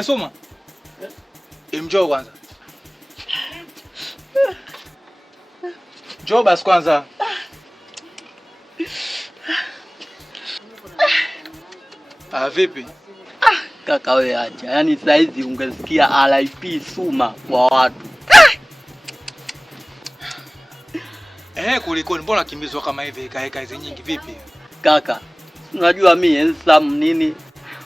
Wewe Suma. Njoo kwanza. Njoo basi kwanza. Vipi? Kaka wewe acha. Yaani saizi ungesikia RIP Suma kwa watu. Kulikoni mbona kimbizwa kama hivi kaeka hizi nyingi vipi? Kaka, unajua mimi handsome nini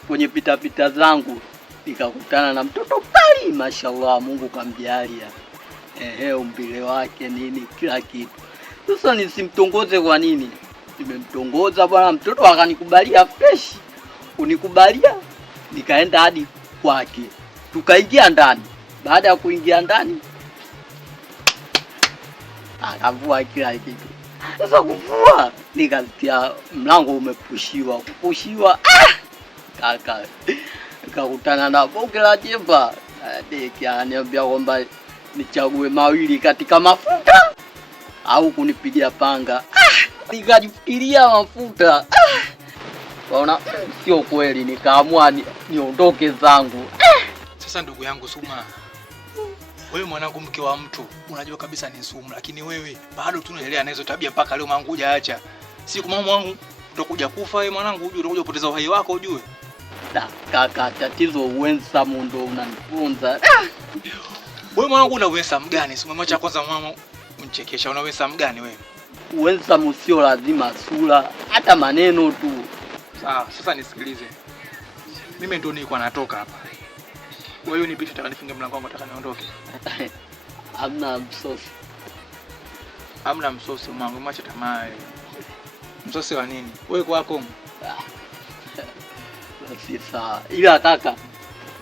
kwenye pita zangu nikakutana na mtoto pali, mashallah Mungu kamjalia. Umbile wake nini kila kitu. Sasa nisimtongoze kwa nini? Nimemtongoza bwana, mtoto akanikubalia fresh. Unikubalia nikaenda hadi kwake. Tukaingia ndani. Baada ya kuingia ndani akavua kila kitu. Sasa kuvua nikasikia mlango umepushiwa. Kupushiwa kaka nikakutana na bonge la jemba. Deki ananiambia kwamba nichague mawili katika mafuta au kunipigia panga. Nikajifikiria mafuta. Waona sio kweli, nikaamua niondoke zangu. Sasa ndugu yangu Suma, wewe mwanangu mke wa mtu, unajua kabisa ni sumu, lakini wewe bado tunaendelea na hizo tabia mpaka leo manguja acha. Siku mama wangu utakuja kufa wewe mwanangu, ujue utakuja kupoteza uhai wako ujue. Kaka tatizo uwensa ndo unanifunza. Wewe mwanangu una uwensa mgani? Sima macha kwanza mama unichekesha, una uwensa mgani wewe? Uwensa sio lazima sura, hata maneno tu. Sawa, sasa nisikilize. Mimi ndio nilikuwa natoka hapa. Wewe nipishe nataka nifunge mlango wangu nataka niondoke. Hamna msosi. Hamna msosi mwanangu, macha tamaa. Msosi wa nini? Wewe kwako. Si sawa. Ila kaka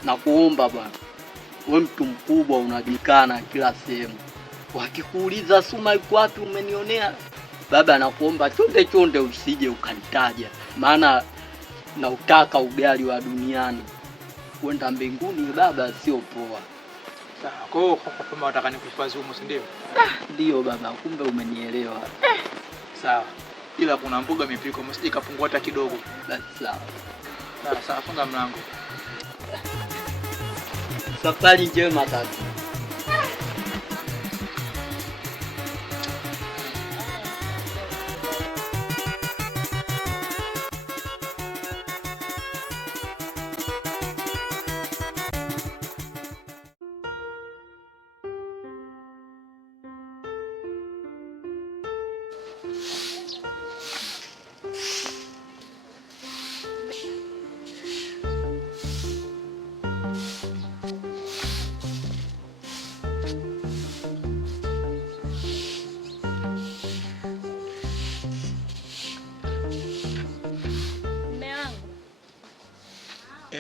nakuomba bwana. Wewe mtu mkubwa unajulikana kila sehemu. Wakikuuliza Suma yuko wapi umenionea? Baba nakuomba chonde usije ukanitaja. Maana na utaka ugali wa duniani. Kwenda mbinguni baba sio poa. Sawa, kwa hiyo kama unataka nikuhifadhi huko si ndio? Ndio baba, kumbe umenielewa. Sawa. Ila kuna mboga imepikwa, msije kapungua hata kidogo. Sawa. Sawa, funga mlango. Safari njema kaka.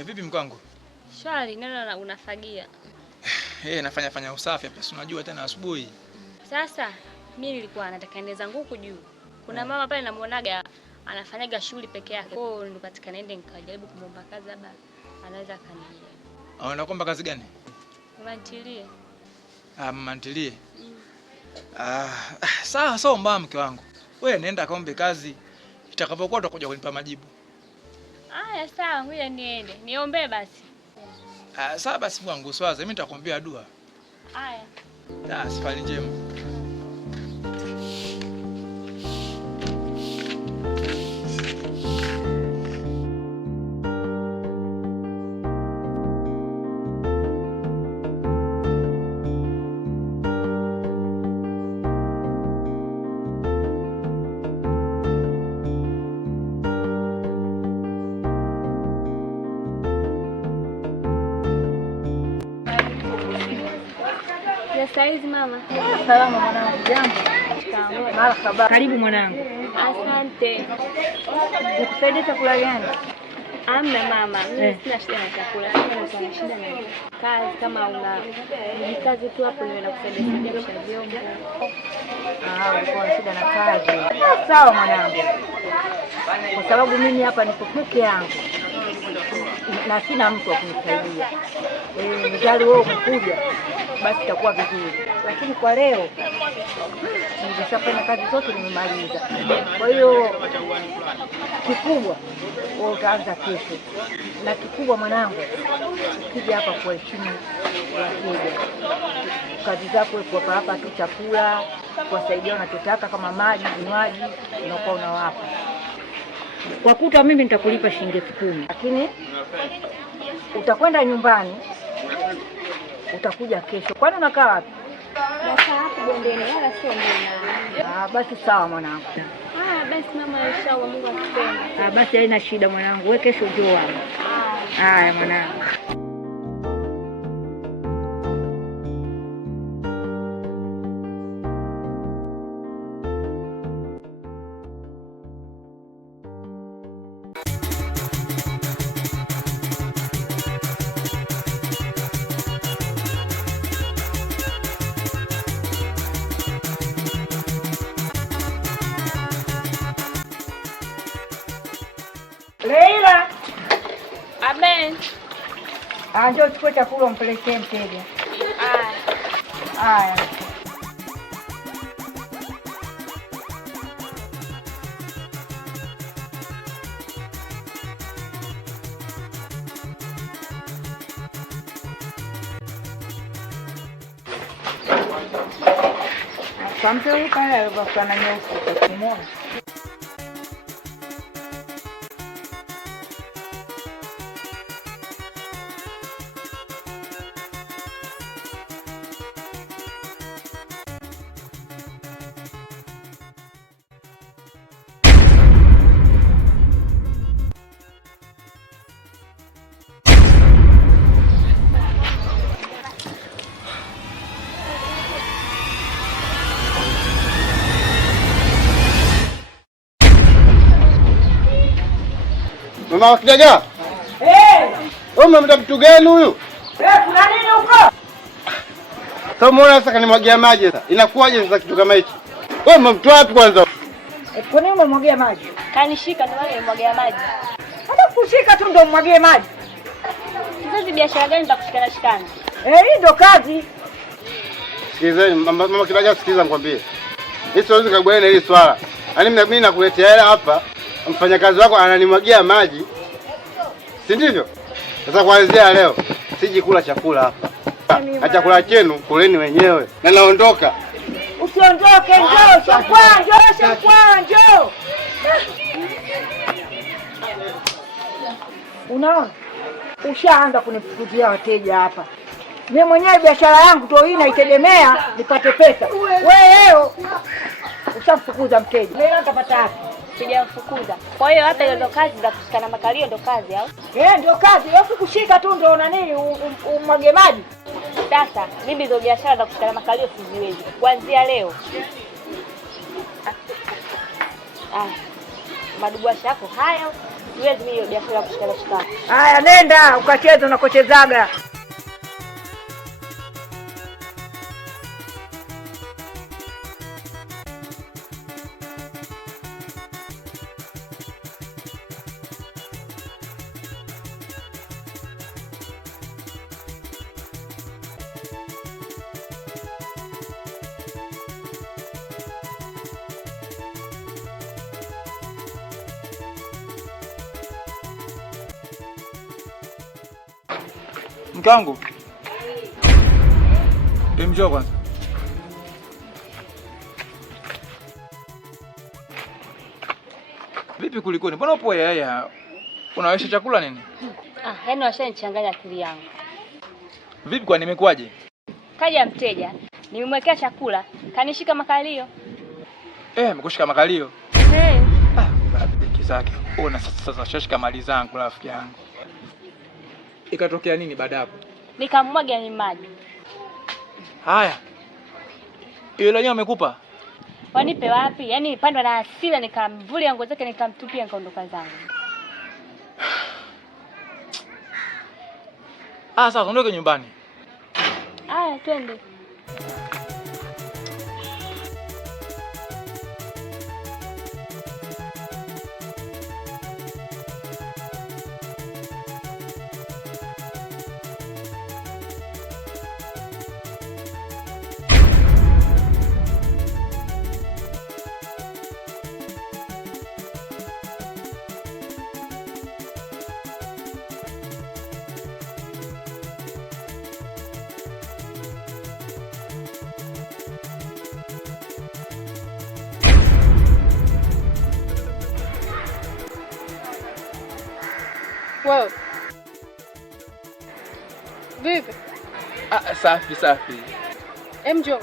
Vipi mkangu? Shwari, neno unafagia. Nafanya usafi hapa, si unajua tena asubuhi. Sasa mimi nilikuwa nataka niende zangu huko juu. Kuna mama pale namuonaga anafanyaga shughuli peke yake. Kwa hiyo nilipata niende nikajaribu kumomba kazi labda anaweza kanijia. Unakomba kazi gani? Mantilie. Mantilie. Sawa mbaya mke wangu. Wewe nenda kaombe kazi. Itakapokuwa utakuja kunipa majibu. Haya sawa, ngoja niende. Niombe basi. Sawa basi mwangu, swaza mimi nitakuombea dua. Haya. Safari njema. Saizi mama. Salama mwanangu, jambo. Marhaba. Karibu mwanangu. Asante. Nikusaidie chakula gani? Amna mama, mimi sina shida na chakula. Sina shida na kazi, kama una kazi tu hapo niwe nakusaidia kusha vyombo. Ulikuwa na shida na kazi. Sawa mwanangu. Kwa sababu mimi hapa niko peke yangu. Na sina mtu wa kunisaidia. Nijali wewe umekuja basi itakuwa vizuri. Lakini kwa leo Nimeshafanya kazi zote nimemaliza. Kwa hiyo kikubwa wewe utaanza kesho, na kikubwa mwanangu, ukija hapa kuheshimu wateja. Kazi zako kuwapa hapa tu chakula, kuwasaidia wanachotaka kama maji, vinywaji, unakuwa unawapa. Kwa kuta mimi nitakulipa shilingi 10,000, lakini utakwenda nyumbani, utakuja kesho. Kwani unakaa wapi? Nakaa hapo bondeni, wala sio mbele. Basi sawa mwanangu. Basi mama, inshallah Mungu akipenda. Basi haina shida mwanangu, wewe kesho njoo hapa. Haya mwanangu. Leila. Amen. Njoo chukue chakula umpelekee mteja. Haya. Sampai pale bafana nyeusi kumwona. Mama Kidagaa. Wewe umemta mtu gani huyu? Kuna nini huko? Sasa umeona sasa kanimwagia maji sasa. Inakuwaje sasa kitu kama hichi? Wewe umemtoa wapi kwanza? Kwa nini umemwagia maji? Kanishika ndio maana nimwagia maji. Hata kushika tu ndio umwagie maji. Sasa biashara gani nitakushikana shikana? Hii ndio kazi. Sikizeni mama Kidagaa, sikiza nikwambie. Hii siwezi kukubaliana hili swala. Yaani mimi nakuletea hela hapa, mfanyakazi wako ananimwagia maji. Si ndivyo? Sasa kuanzia leo siji kula chakula hapa. Na chakula chenu kuleni wenyewe. Na naondoka. Usiondoke, njoo shakwa, njoo. Unaona? Ushaanza kunifukuzia wateja hapa. Mimi mwenyewe biashara yangu ndio hii naitegemea nipate pesa. Wewe leo ushamfukuza mteja. Leo utapata wapi? Sijamfukuza. Kwa hiyo hata hizo kazi za kushikana makalio ndo kazi au? Ndio kazi. Wewe kushika tu ndio nani umwage maji. Sasa mimi hizo biashara za kushikana makalio siziwezi. Kuanzia leo. Madubasha yako hayo. Siwezi mimi hiyo biashara ya kushikana shikana. Haya, nenda ukacheze unakochezaga. Mke wangu. Njoo kwanza. Vipi kulikoni? Mbona upo yaya? Unawesha chakula nini? Yaani washanichanganya akili yangu. Vipi kwa nimekuaje? Kaja mteja, nimemwekea chakula, kanishika makalio. Mkushika makalio. Baba zake. Ona sasa shashika mali zangu rafiki yangu. Ikatokea nini baada hapo? Nikamwaga ni maji. Haya. Ile lenyewe amekupa? Wanipe wapi? Yaani pandwa na hasira nikamvulia nguo zake nikamtupia nikaondoka zangu. Sasa ondoke nyumbani. Haya, twende. Wewe. Vipi? Safi safi. Njoo.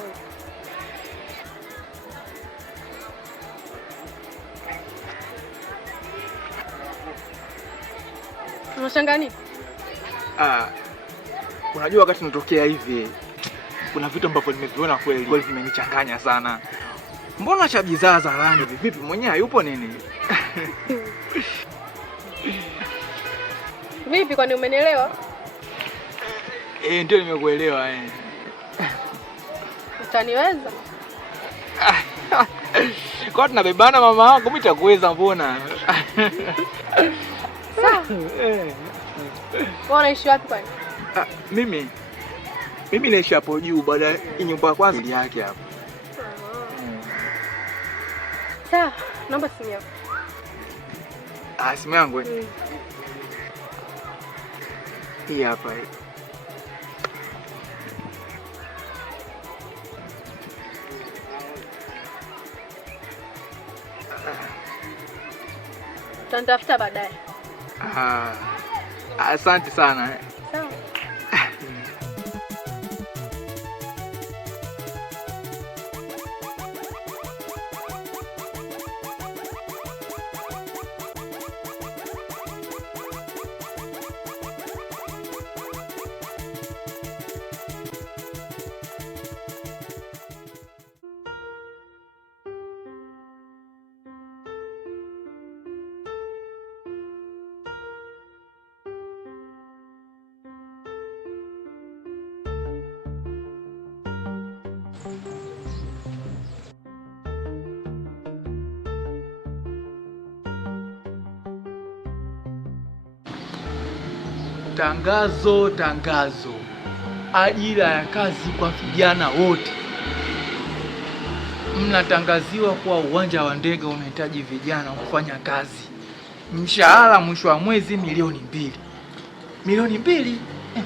Unashangaa nini? Unajua wakati natokea hivi kuna vitu ambavyo nimeviona kweli vimenichanganya sana. Mbona cha bidhaa za rangi vipi mwenyewe hayupo nini? Vipi kwani umenielewa? Ndio nimekuelewa Utaniweza? Kwa tunabebana mama wangu, mimi nitakuweza mbona? Sawa. Wewe unaishi wapi kwani? Mimi naishi hapo juu baada ya nyumba ya kwanza yake hapo. Sawa, naomba simu yako. Simu yangu hii hapa hii. Tanitafuta baadaye. Asante sana. Sawa. Tangazo, ajira ya kazi kwa vijana wote. Mnatangaziwa kuwa uwanja wa ndege unahitaji vijana kufanya kazi. Mshahara mwisho wa mwezi milioni 2.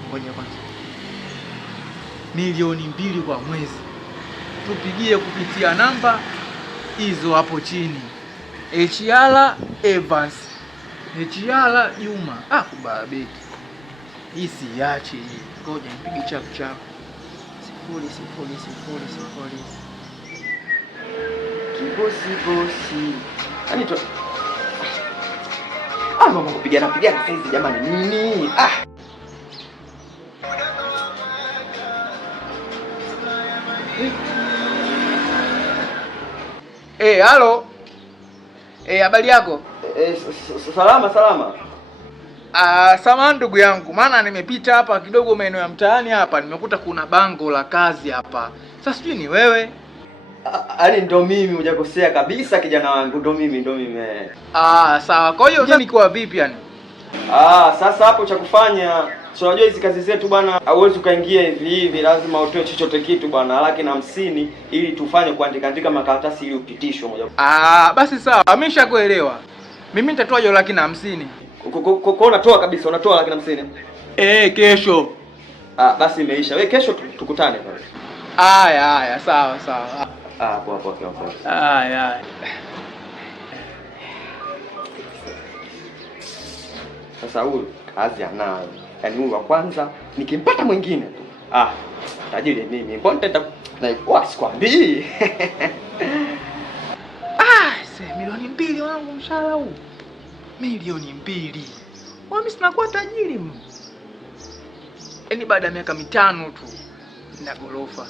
Ngoja kwanza. Milioni 2 kwa mwezi. Tupigie kupitia namba hizo hapo chini. HR Evans, HR Juma. Kubabeki. Hii siache hii. Ngoja nipige chapu. 000. Kibosi. Yaani tu. Mama kupigana saizi jamani nini? Halo. Habari yako? Salama. Samahani ndugu yangu, maana nimepita hapa kidogo maeneo ya mtaani hapa, nimekuta kuna bango la kazi hapa. Sasa sijui ni wewe? Yaani ndo mimi, hujakosea kabisa kijana wangu, ndo mimi. Sawa. Kwa hiyo mimi kwa vipi yani? Sasa hapo cha kufanya, so unajua hizi kazi zetu bwana, hauwezi ukaingia hivi, lazima utoe chochote kitu bwana, 150 ili tufanye kuandika makaratasi ili upitishwe moja. Basi sawa, mimi nishakuelewa. Mimi nitatoa hiyo 150. Kwa unatoa kabisa, unatoa 150. Kesho. Basi imeisha. Wewe kesho tukutane pale. Haya, sawa. Poa. Haya. Sasa huyu kazi anayo. Yaani huyu wa kwanza nikimpata mwingine tu. Tajiri mimi. Mbona nitaenda na sikwambii. Milioni 2 wangu mshahara huu. Milioni 2. Mimi sinakuwa tajiri mimi. Yaani baada ya miaka 5 tu na gorofa.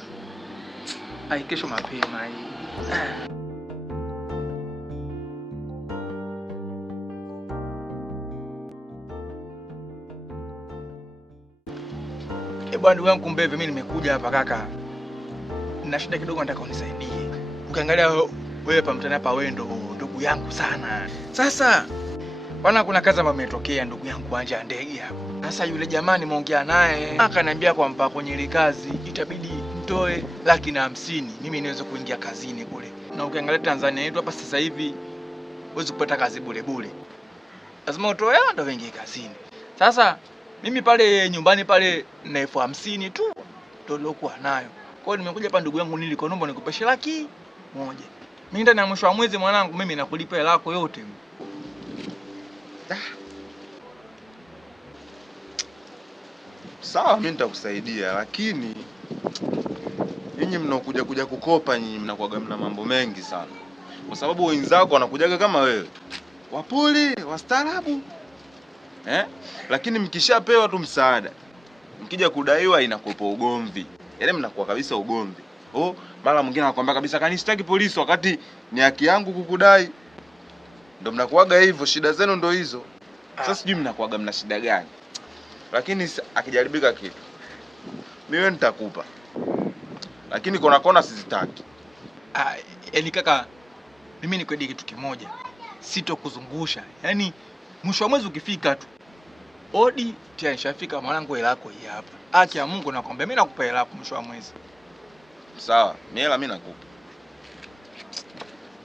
Kesho mapema hii. Bwana ndugu yangu Mbeve, mimi nimekuja hapa kaka. Nina shida kidogo, nataka unisaidie. Ukiangalia wewe hapa mtani hapa, wewe ndo ndugu yangu sana. Sasa bwana, kuna kazi ambayo imetokea ndugu yangu uwanja wa ndege hapo. Sasa yule jamaa nimeongea naye, akaniambia kwamba kwenye ile kazi itabidi nitoe 150 mimi niweze kuingia kazini kule. Na ukiangalia Tanzania yetu hapa sasa hivi huwezi kupata kazi bure. Lazima utoe ndio uingie kazini. Sasa mimi pale nyumbani pale na 50 tu ndio nilokuwa nayo. Kwa hiyo nimekuja hapa ndugu yangu, nilikonomba nikupeshe 100. Mimi ndani ya mwisho wa mwezi mwanangu, mimi nakulipa hela yako yote. Sawa, mimi nitakusaidia, lakini nyinyi mnakuja kukopa, nyinyi mnakuwa mna mambo mengi sana. Kwa sababu wenzako wanakujaga kama wewe, wapole, wastaarabu. Lakini mkishapewa tu msaada, mkija kudaiwa inakuwa ugomvi. Yaani mnakuwa kabisa ugomvi. Mara mwingine anakuambia kabisa kanisitaki polisi wakati ni haki yangu kukudai. Ndio mnakuaga hivyo, shida zenu ndio hizo. Sasa sijui mnakuaga mna shida gani. Lakini akijaribika kitu, mimi nitakupa. Lakini kona sizitaki. Yaani kaka, mimi nikwambie kitu kimoja. Sitokuzungusha. Yaani mwisho wa mwezi ukifika tu, odi tayari nishafika mwanangu, hela yako hii hapa. Haki ya Mungu nakwambia, mimi nakupa hela yako mwisho wa mwezi. Sawa, hela mimi nakupa.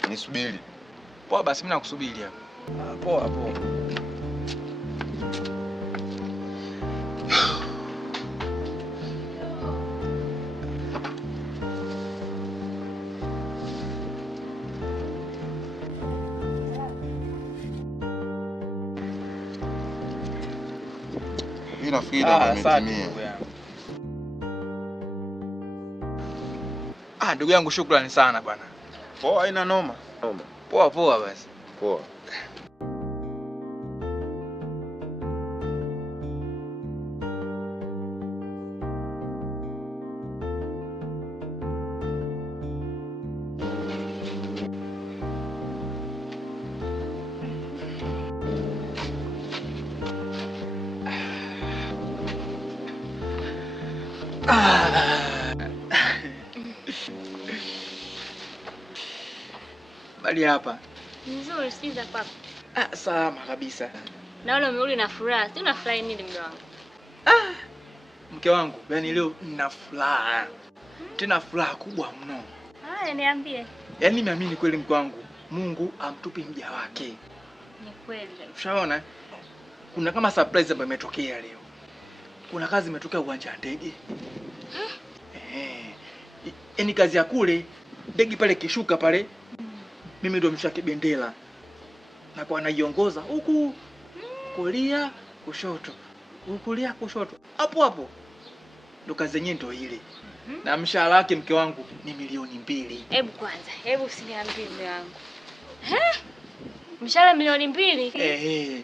Nisubiri. Poa basi, mimi nakusubiri hapa. Poa. Mimi nafikiri umetimia. Ndugu yangu, shukrani sana bwana. Poa, haina noma. Poa basi. Poa. Bali hapa. Nzuri, sikiza kwako. Salama kabisa. Naona umerudi na furaha. Si unafurahi nini mke wangu? Mke wangu, yaani leo nina furaha. Tena furaha kubwa mno. Haya, niambie. Yaani niamini kweli mke wangu, Mungu amtupi mja wake. Ni kweli. Ushaona? Kuna kama surprise ambayo imetokea leo. Kuna kazi imetokea uwanja wa ndege. Yaani kazi ya kule, ndege pale kishuka pale, mimi ndo mshaki bendera. Na kwa anaiongoza huku kulia kushoto. Kulia kushoto. Hapo. Ndo kazi yenyewe ndo ile. Na mshahara wake mke wangu ni 2,000,000. Hebu usiniambie mume wangu. Mshahara 2,000,000?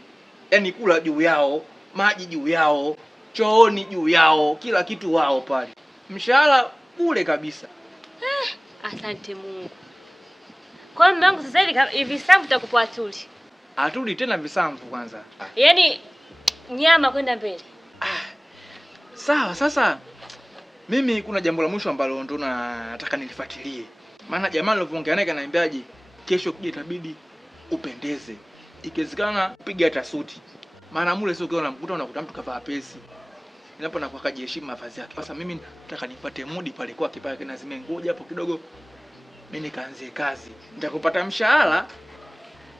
Yaani kula juu yao, maji juu yao, chooni juu yao, kila kitu wao pale. Mshahara bure kabisa. Asante Mungu. Kwa mume wangu sasa hivi samvu tutakupa atuli. Atuli tena visamvu kwanza. Yaani nyama kwenda mbele. Sawa, sasa mimi kuna jambo la mwisho ambalo ndo nataka nilifuatilie. Maana jamaa nilivyoongea naye kananiambiaje, kesho kija itabidi upendeze. Ikiwezekana upige hata suti. Maana mule sio ukiona unakuta mtu kavaa pesi. Ninapo na kwa kujiheshimu mavazi yake. Sasa mimi nataka nipate mudi pale kwa kipaka kina zime ngoja hapo kidogo. Mimi nikaanzie kazi. Nitakupata mshahara,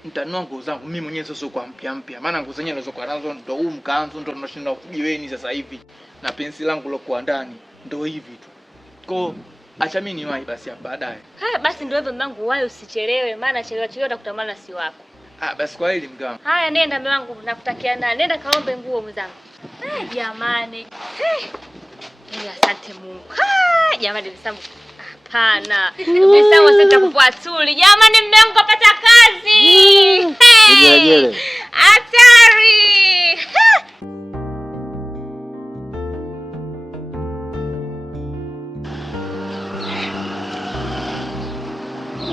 nitanunua nguo zangu mimi mwenyewe sio kwa mpya. Maana nguo zenyewe nilizokuwa nazo ndo huu mkanzu ndo tunashinda kujiweni sasa hivi. Na pensi langu lokuwa ndani ndo hivi tu. Kwa acha mimi niwahi basi hapo baadaye. Basi ndio hivyo mwanangu, wahi usichelewe, maana chelewa utakutamana si wako. Basi kwa hili mke wangu. Haya, nenda mume wangu, nakutakia na nenda kaombe nguo mwenzangu. Jamani. Asante Mungu. Jamani visambu. Hapana. Visambu sitakupa atuli. Jamani mume wangu kapata kazi. Hatari.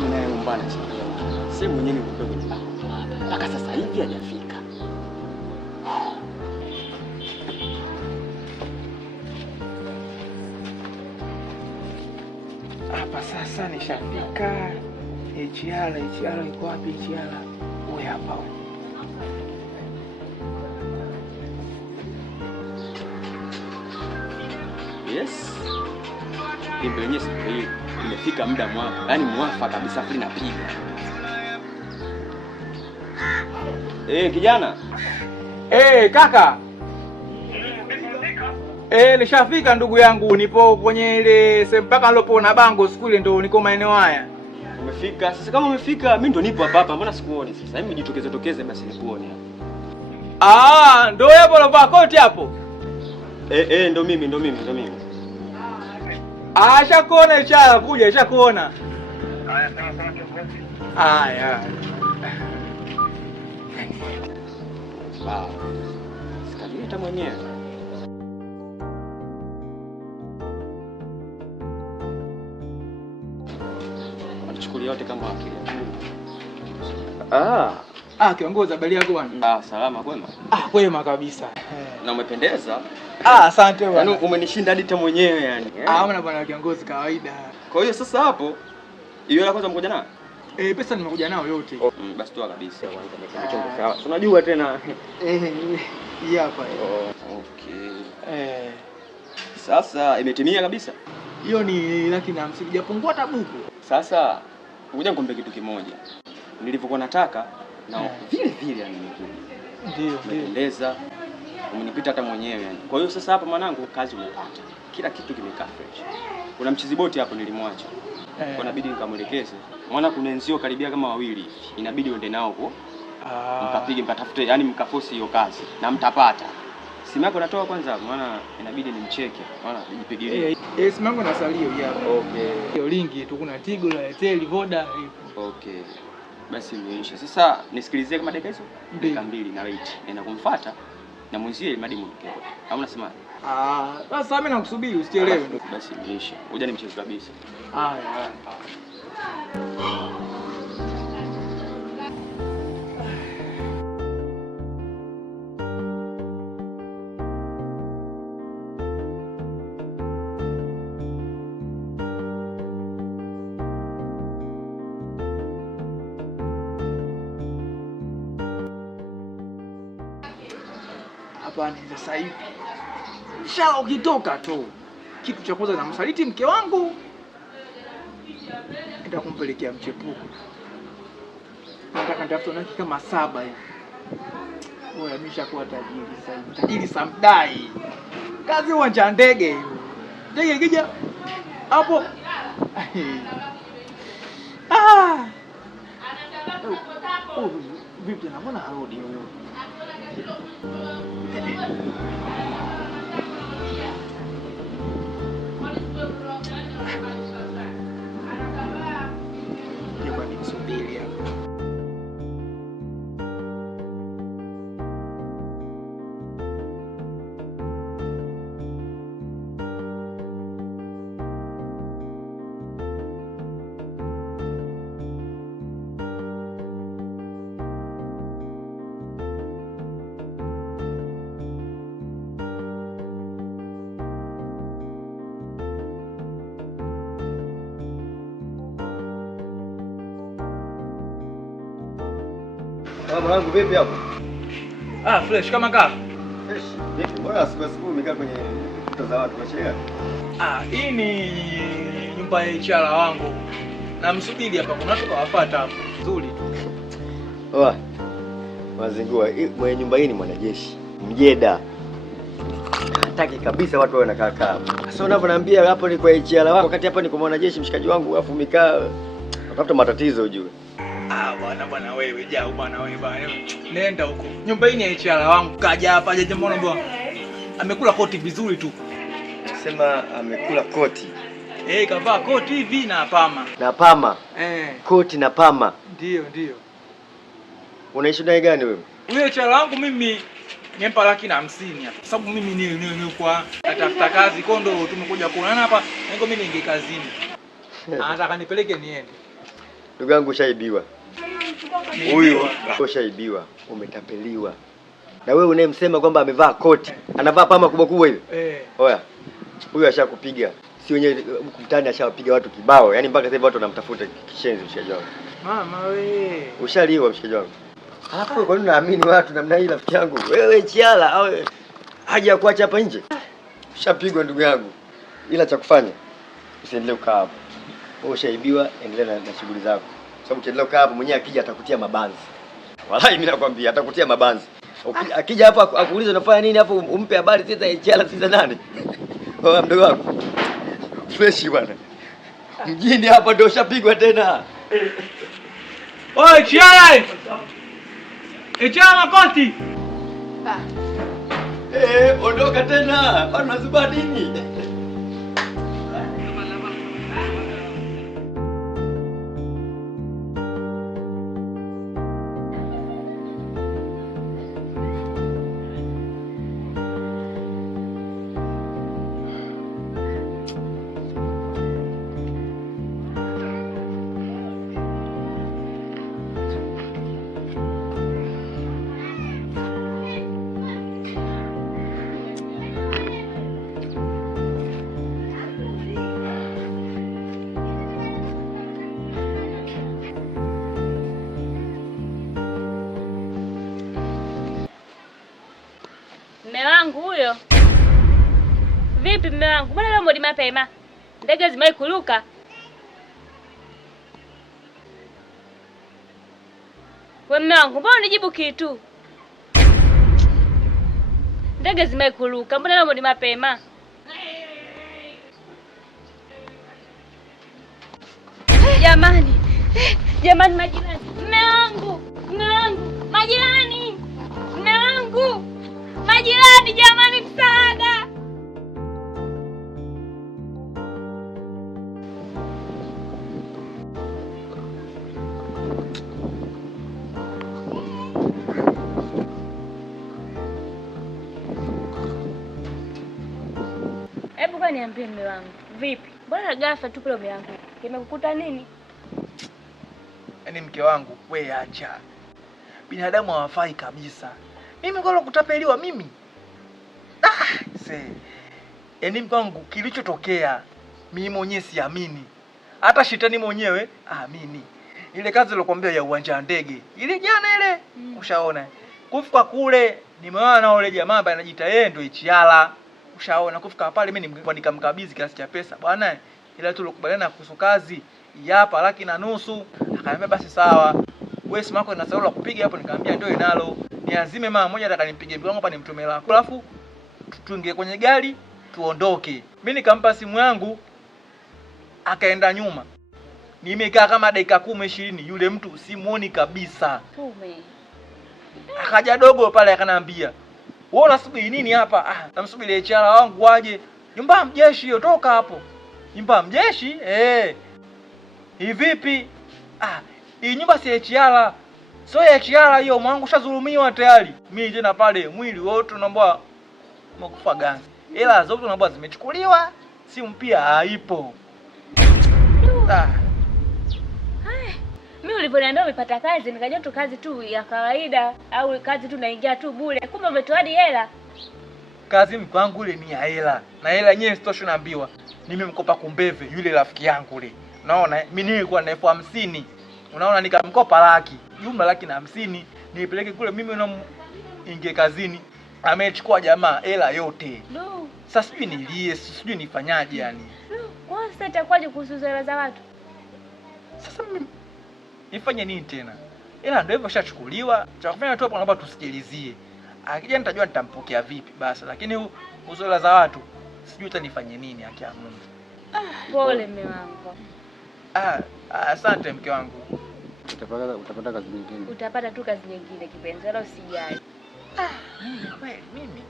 Naye umbana chini. Sema mwenyewe nikupe mpango. Mpaka sasa hivi hajafika. Hapa sasa nishafika. HR iko wapi HR? Wewe hapa. Yes. Kimbe yenyewe siku hii imefika muda mwafaka. Yaani mwafaka kabisa fuli napiga. Kijana. Kaka. Nishafika ndugu yangu, nipo kwenye ile sehemu mpaka nilopoona bango siku ile ndo niko maeneo haya. Umefika. Sasa kama umefika, mimi ndo nipo hapa. Mbona sikuoni sasa? Hebu jitokeze basi nikuone. Ndo hapo unavaa koti hapo. Ndo mimi. Shakuona ishara kuja, shakuona. Haya. Sikajita mwenyewe. Anachukulia yote kama akili. Kiongozi, habari yako bwana? Salama kwema? Kwema kabisa. Na umependeza. Asante bwana. Yaani umenishinda hadi mwenyewe yani. Hamna bwana kiongozi, kawaida. Kwa hiyo sasa hapo hiyo la kwanza mkoja nayo? Pesa nimekuja nayo yote. Basi toa kabisa kwanza sawa. Unajua tena. Hii hapa. Okay. Sasa imetimia kabisa. Hiyo ni 150 japungua tabuku. Sasa ngoja nikwambie kitu kimoja. Nilivyokuwa nataka na vile yani ndio. Umependeza. Umenipita hata mwenyewe yani. Kwa hiyo sasa hapa mwanangu kazi umepata. Kila kitu kimekaa fresh. Kuna mchiziboti hapo nilimwacha. Kwa inabidi nikamwelekeze. Maana kuna enzio karibia kama 2. Inabidi uende nao huko. Mkapige mkatafute, yani mkaforce hiyo kazi na mtapata. Simu yako natoa kwanza maana inabidi nimcheke. Maana nijipigilie. Simu yangu na salio hapa. Okay. Hiyo linki tu kuna Tigo na Airtel, Voda. Okay. Basi imeisha. Sasa nisikilizie kama dakika hizo. Dakika 2 na wait. Nenda kumfuata na mwenzie madi mke. Au unasema? Sasa mimi nakusubiri usichelewe. Basi imeisha. Ngoja nimcheze kabisa. Haya. Hapana, sasa hivi. Inshallah ukitoka tu. Kitu cha kwanza namsaliti mke wangu. Nenda kumpelekea mchepuko. Nataka nitafuta naki kama 7 hivi. Wewe ameshakuwa tajiri sasa hivi. Tajiri samdai. Kazi uwanja ndege hiyo. Ndege ikija hapo. Vipi na mbona harudi huyo? Mwanangu vipi hapo? Fresh kama kafu. Fresh. Vipi? Bora siku umekaa kwenye kuta za watu wachea. Hii ni nyumba ya ichala wangu. Na msubiri hapa kuna watu kawafuata hapo. Nzuri tu. Mazingua, mwenye nyumba hii ni mwanajeshi. Mjeda. Hataki kabisa watu wawe wanakaa hapa. Sasa unavyoniambia hapo ni kwa ichala wako, wakati hapa ni kwa mwanajeshi mshikaji wangu, afu umekaa utafuta matatizo ujue. Bwana wewe, jao bwana wewe bwana. Nenda huko. Nyumba hii ni ya ichala wangu. Kaja hapa aje mbona bwana. Amekula koti vizuri tu. Sema amekula koti. Kavaa koti hivi na pama. Na pama? Koti na pama. Ndio. Unaishi naye gani wewe? Huyo ichala wangu mimi nimpa 150 hapa. Sababu mimi ni kwa natafuta kazi kondo tumekuja kuonana hapa. Niko mimi niingie kazini. Anataka nipeleke niende. Ndugu yangu ushaibiwa. Huyu ushaibiwa, umetapeliwa. Na wewe unayemsema kwamba amevaa koti, anavaa pama kubwa kubwa hivi. Oya. Huyu ashakupiga. Si wenyewe mkutani ashawapiga watu kibao. Yaani mpaka sasa watu wanamtafuta kishenzi mshikaji wangu. Mama wewe. Ushaliwa mshikaji wangu. Alafu kwa nini unaamini watu namna hii rafiki yangu? Wewe chiala au haja kuacha hapa nje? Ushapigwa ndugu yangu. Ila cha kufanya usiendelee kukaa hapo. Wewe ushaibiwa, endelea na shughuli zako. Sababu ukiendelea kukaa hapo mwenyewe akija atakutia mabanzi. Wallahi mimi nakwambia atakutia mabanzi. Akija hapo akuuliza unafanya nini hapo umpe habari sasa ichala sasa nani? Wewe mdogo wako. Fresh bwana. Mjini hapa ndio ushapigwa tena. Oi, chiala! Ichala makoti. Ondoka tena. Unazuba nini? Mme wangu huyo. Vipi mme wangu? Mbona leo mbona mapema? Ndege zimai kuruka. Wewe mme wangu, mbona unijibu kitu? Ndege zimai kuruka. Mbona leo mbona mapema? Jamani. Jamani majirani. Mme wangu. Mme wangu. Majirani. Mme wangu. Majirani jamani, msaada! Hebu kwa niambie mume wangu, vipi? Mbona ghafla tu pale umeanguka? Kimekukuta nini? Yaani mke wangu, we acha. Binadamu hawafai kabisa. Mimi ngolo kutapeliwa mimi. Yaani mpango kilichotokea mimi mwenyewe siamini. Hata shetani mwenyewe aamini. Ile kazi nilokuambia ya uwanja wa ndege. Ile jana ile ushaona. Kufika kule nimeona na yule jamaa ambaye anajiita yeye ndio Ichiala. Ushaona kufika pale mimi nikamkabidhi kiasi cha pesa. Bwana ila tulikubaliana kuhusu kazi hapa 1,500,000. Akaniambia basi sawa. Wewe simu yako ina salio la kupiga hapo, nikamwambia ndio inalo. Niazime mara moja nataka nimpige bibi wangu hapa nimtume lako. Alafu tuingie kwenye gari tuondoke. Mimi nikampa simu yangu akaenda nyuma. Nimekaa kama dakika 10-20 yule mtu simuoni kabisa. Tume. Akaja dogo pale akaniambia, "Wewe unasubiri nini hapa?" Namsubiri HR wangu waje. Nyumba ya mjeshi hiyo, toka hapo. Nyumba ya mjeshi? Hii vipi? Hii nyumba si HR. Sio HR hiyo, mwanangu shazulumiwa tayari. Mimi tena pale mwili wote naomba umekufa ganzi. Hela zote naomba zimechukuliwa, simu pia haipo. Mimi ulivyoniambia umepata kazi, nikajua tu kazi tu ya kawaida au kazi tu naingia tu bure. Kumbe umetoa hadi hela. Kazi mkwangu ile ni ya hela. Na hela yenyewe sitosho naambiwa. Nimemkopa Kumbeve yule rafiki yangu ile. Unaona? Mimi nilikuwa na 50,000. Unaona nikamkopa laki. Jumla 150,000. Nipeleke kule mimi na ingie kazini. Amechukua jamaa hela yote. No. Sasa sijui nilie, sijui nifanyaje yani. No. Kwa sasa itakuwaje kuhusu hela za watu? Sasa mimi nifanye nini tena? Ila ndio hivyo shachukuliwa. Cha kufanya tu hapo naomba tusikilizie. Akija nitajua nitampokea vipi basi, lakini uzoela za watu sijui utanifanye nini haki ya Mungu. Pole mume wangu. Asante mke wangu. Utapata kazi nyingine. Utapata tu kazi nyingine kipenzi, wala usijali. Kweli mimi.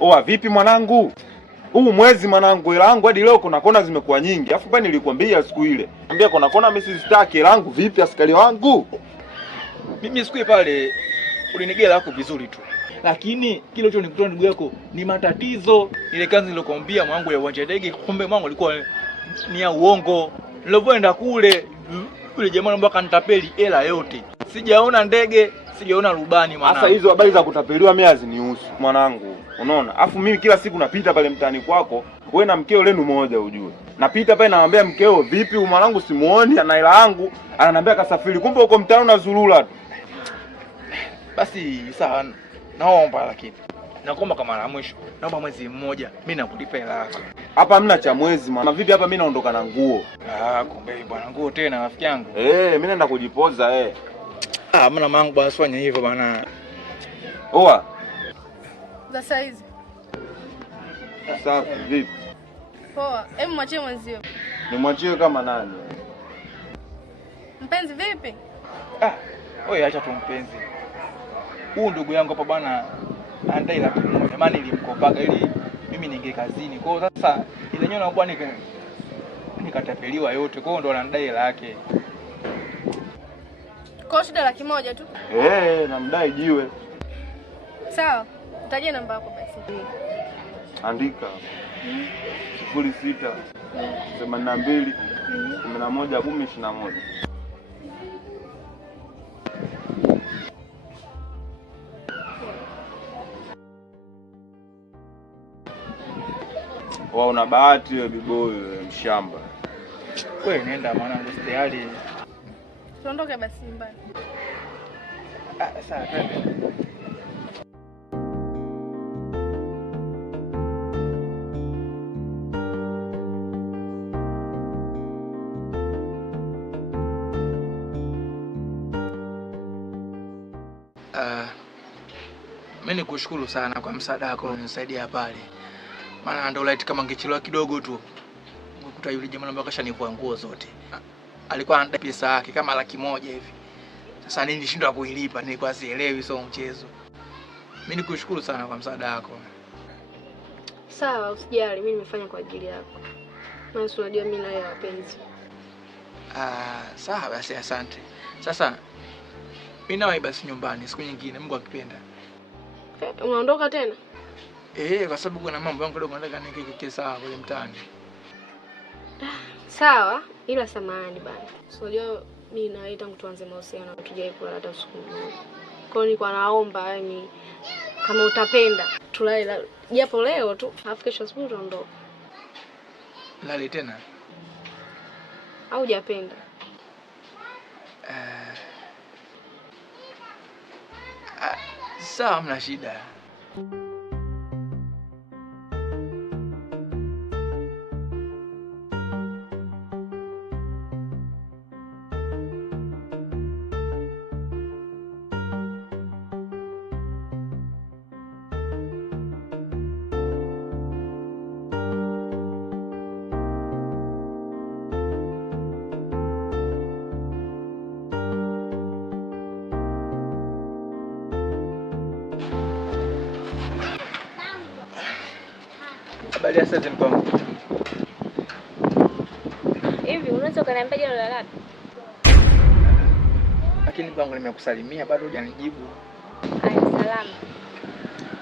Oa vipi mwanangu? Huu mwezi mwanangu hela yangu hadi leo kuna kona zimekuwa nyingi. Alafu bwana nilikwambia siku ile. Niambia kuna kona mimi sizitaki hela yangu vipi askari wangu? Mimi siku pale ulinigea lako vizuri tu. Lakini kile ulichonikutoa ndugu yako ni matatizo. Ile kazi nilokuambia mwanangu ya uwanja ndege kumbe mwanangu alikuwa ni ya uongo. Nilipoenda kule yule jamaa ambaye kanitapeli hela yote. Sijaona ndege, sijaona rubani mwanangu. Sasa hizo habari za kutapeliwa mimi hazinihusu mwanangu. Unaona? Alafu mimi kila siku napita pale mtaani kwako, wewe na mkeo lenu moja ujue. Napita pale naambia mkeo, vipi mwanangu simuoni ana hela yangu, ananiambia kasafiri. Kumbe uko mtaani unazurura tu. Basi sawa. Naomba lakini. Nakuomba kama mara mwisho. Naomba mwezi mmoja mimi nakulipa hela yako. Hapa hamna cha mwezi mwana. Vipi hapa mimi naondoka na nguo. Kumbe bwana nguo tena rafiki yangu. Mimi naenda kujipoza Hamna mangu basi fanya hivyo bwana. Oa. Za saizi. Safi vipi? Poa, hebu mwachie mwenzio. Nimwachie kama nani? Mpenzi vipi? Wewe acha tu mpenzi. Huu ndugu yangu hapa bwana anadai 100,000. Maana nilimkopaga ili mimi niingie kazini. Kwa hiyo sasa ile nyona naomba nikatapeliwa yote. Kwa hiyo ndo anadai hela yake. Kwa shida 100,000 tu. Namdai jiwe. Sawa. Nitajie namba yako basi. Andika. 06 82 11 10 21. Wao una bahati wewe biboy mshamba. Wewe nenda mwanangu tayari. Tuondoke basi nyumbani. Sawa twende. Mimi nikushukuru sana kwa msaada wako ulinisaidia pale. Maana ndio light kama ngechelewa kidogo tu. Ngekuta yule jamaa ambaye kashanivua nguo zote. Alikuwa anadai pesa yake kama 100,000 hivi. Sasa nini nishindwa kuilipa, nilikuwa sielewi sio mchezo. Mimi nikushukuru sana kwa msaada wako. Sawa, usijali, mimi nimefanya kwa ajili yako. Maana unajua mimi na wewe wapenzi. Sawa basi asante. Sasa mimi nawe basi nyumbani siku nyingine Mungu akipenda. Unaondoka tena? Kwa sababu kuna mambo yangu kidogo nataka nikike sawa kule mtaani. Sawa, ila samahani bana. Unajua mimi na wewe tangu tuanze mahusiano hatujai kula hata siku moja. Kwa hiyo nilikuwa naomba yani kama utapenda tulale japo leo tu, alafu kesho asubuhi tuondoke. Lale tena? Au hujapenda? Sawa, mna shida. Habari ya sasa mpango. Hivi unaweza kuniambia jina la nani? Lakini mpango nimekusalimia bado hujanijibu. Haya, salama.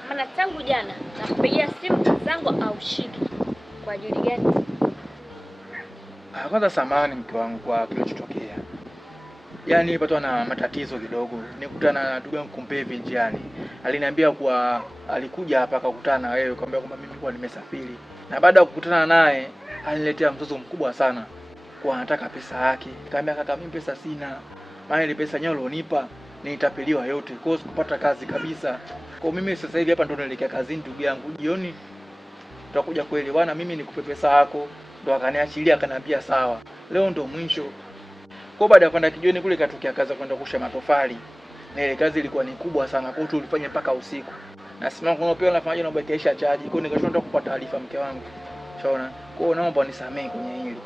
Maana tangu jana nakupigia simu zangu au shiki. Kwa ajili gani? Kwanza samahani mke wangu kwa kilichotokea. Yaani nilipatwa na matatizo kidogo. Nikutana na ndugu yangu Kumpevi njiani. Aliniambia kuwa alikuja hapa akakutana na wewe, kwambia kwamba mimi kwa nimesafiri. Na baada ya kukutana naye aliniletea mzozo mkubwa sana. Kwa anataka pesa yake. Nikamwambia kaka, mimi pesa sina. Maana ile pesa yenyewe ulionipa nitapeliwa yote. Kwa hiyo sikupata kazi kabisa. Kwa mimi sasa hivi hapa ndo naelekea kazini ndugu yangu. Jioni tutakuja kuelewana, mimi nikupe pesa yako. Ndo akaniachilia akaniambia sawa. Leo ndo mwisho. Kwa baada ya kwenda kijioni kule katokea kazi kwenda kusha matofali. Na ile kazi ilikuwa ni kubwa sana, kwa hiyo tulifanya mpaka usiku. Na simama kuna pia nafanya na bakiisha chaji. Kwa hiyo nikashonda kupata taarifa mke wangu. Shaona. Kwa hiyo naomba nisamee kwenye hili.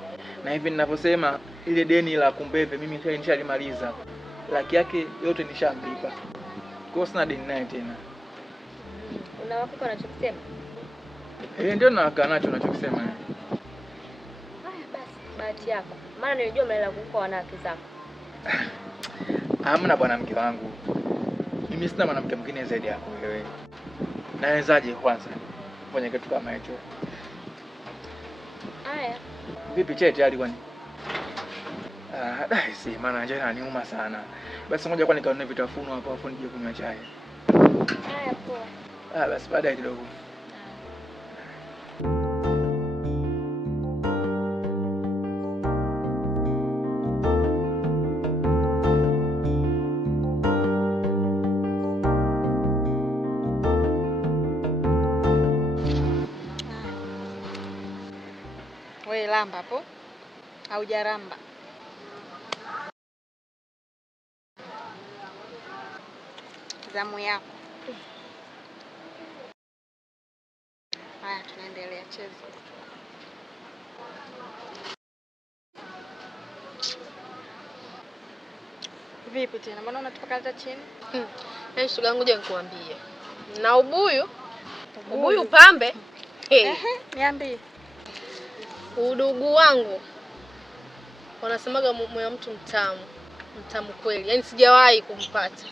Na hivi ninavyosema ile deni la Kumbeve mimi nishalimaliza. Laki yake yote nishamlipa. Kwa hiyo sina deni naye tena. Unawapika unachokisema? Ndio nakaa nacho unachokisema. Haya basi, bahati yako. Maana nilijua mnaela kukupa wanawake zako. Hamna bwana mke wangu. Mimi sina mwanamke mwingine zaidi yako wewe. Nawezaje kwanza kufanya kitu kama hicho? Haya. Vipi cheti tayari kwani? Dai si maana njaa inaniuma sana. Basi ngoja kwani kaone vitafunwa hapo afu nije kunywa chai. Haya poa. Basi baadaye kidogo. Wewe lamba hapo. Haujaramba. Zamu yako. Haya, tunaendelea cheza. Vipi tena? Mbona unatupakata chini? Shoga yangu, ngoja nikuambie. Na ubuyu pambe. Niambie. Udugu wangu wanasemaga moyo wa mtu mtamu kweli. Yaani sijawahi kumpata.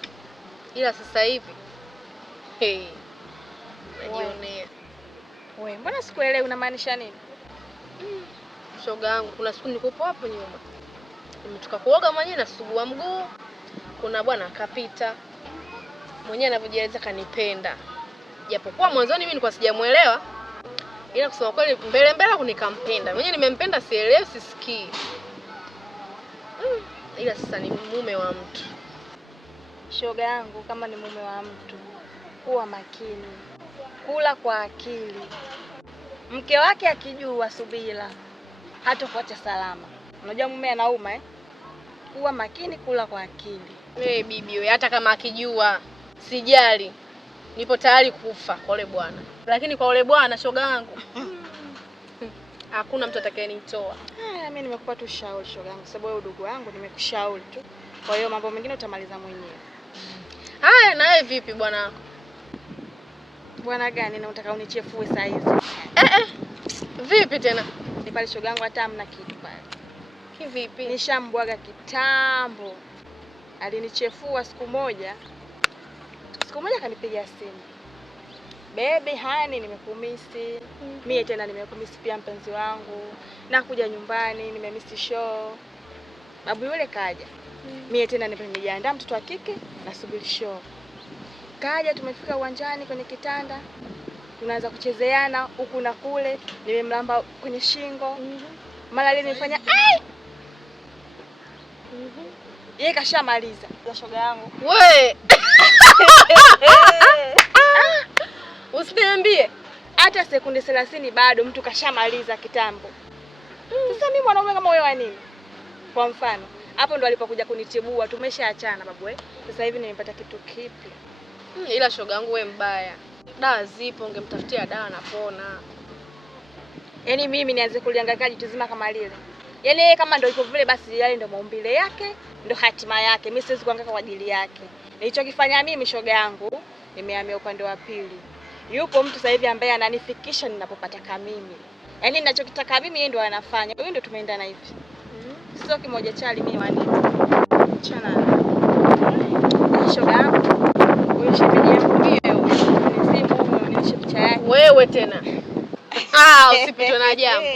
Ila sasa hivi najionea. Wewe, mbona sikuelewi unamaanisha nini? Shoga yangu, kuna siku nilikuwa hapo nyuma. Nimetoka kuoga mwenyewe na sugua mguu. Kuna bwana akapita. Mwenyewe anavyojieleza kanipenda. Japokuwa mwanzoni mimi nilikuwa sijamuelewa. Ila kusema kweli mbele nikampenda. Mwenyewe nimempenda, sielewi, sisikii. Ila sasa ni mume wa mtu. Shoga yangu, kama ni mume wa mtu, kuwa makini. Kula kwa akili. Mke wake akijua Subira hatakuacha salama. Unajua mume anauma Kuwa makini, kula kwa akili. Bibi wewe, hata kama akijua sijali. Nipo tayari kufa kwa yule bwana. Lakini kwa yule bwana shoga yangu hakuna mtu atakayenitoa. Mimi nimekupa tu shauri shoga yangu, sababu wewe udugu wangu nimekushauri tu. Kwa hiyo mambo mengine utamaliza mwenyewe. Haya, na wewe vipi bwana wako? Bwana gani na unataka unichefue saa hizi? Vipi tena? Ni pale shoga yangu hata hamna kitu pale. Kivipi? Nishambwaga kitambo. Alinichefua siku moja kanipigia simu. Baby hani, nimekumisi. Mie tena nimekumisi pia mpenzi wangu. Nakuja nyumbani, nimemisi show. Babu yule kaja. Mie tena nimejiandaa mtoto wa kike nasubiri show. Kaja, tumefika uwanjani kwenye kitanda. Tunaanza kuchezeana huku na kule, nimemlamba kwenye shingo. Mara ile nilifanya ai! Yeye kashamaliza. Shoga yangu. We! Usiniambie hata sekunde 30 bado mtu kashamaliza kitambo. Sasa mimi mwanaume kama wewe wa nini? Kwa mfano, hapo ndo alipokuja kunitibua, tumeshaachana babu Sasa hivi nimepata kitu kipi? Ila shoga yangu wewe mbaya. Dawa zipo, ungemtafutia dawa napona. Yaani mimi nianze kuliangalia jitu zima kama lile. Yaani kama ndio iko vile basi yale ndio maumbile yake, ndio hatima yake. Mimi siwezi kuangaika kwa ajili yake. Nilichokifanya mimi shoga yangu, nimehamia upande wa pili. Yupo mtu sasa hivi ambaye ananifikisha ninapopataka mimi. Yaani ninachokitaka mimi yeye ndio anafanya. Huyo ndio tumeenda na hivi. Sio kimoja chali mimi wani. Chana. Shoga yangu. Wewe shemeji yangu hiyo. Nionyeshe picha yake. Wewe tena. Usipitwe na jambo.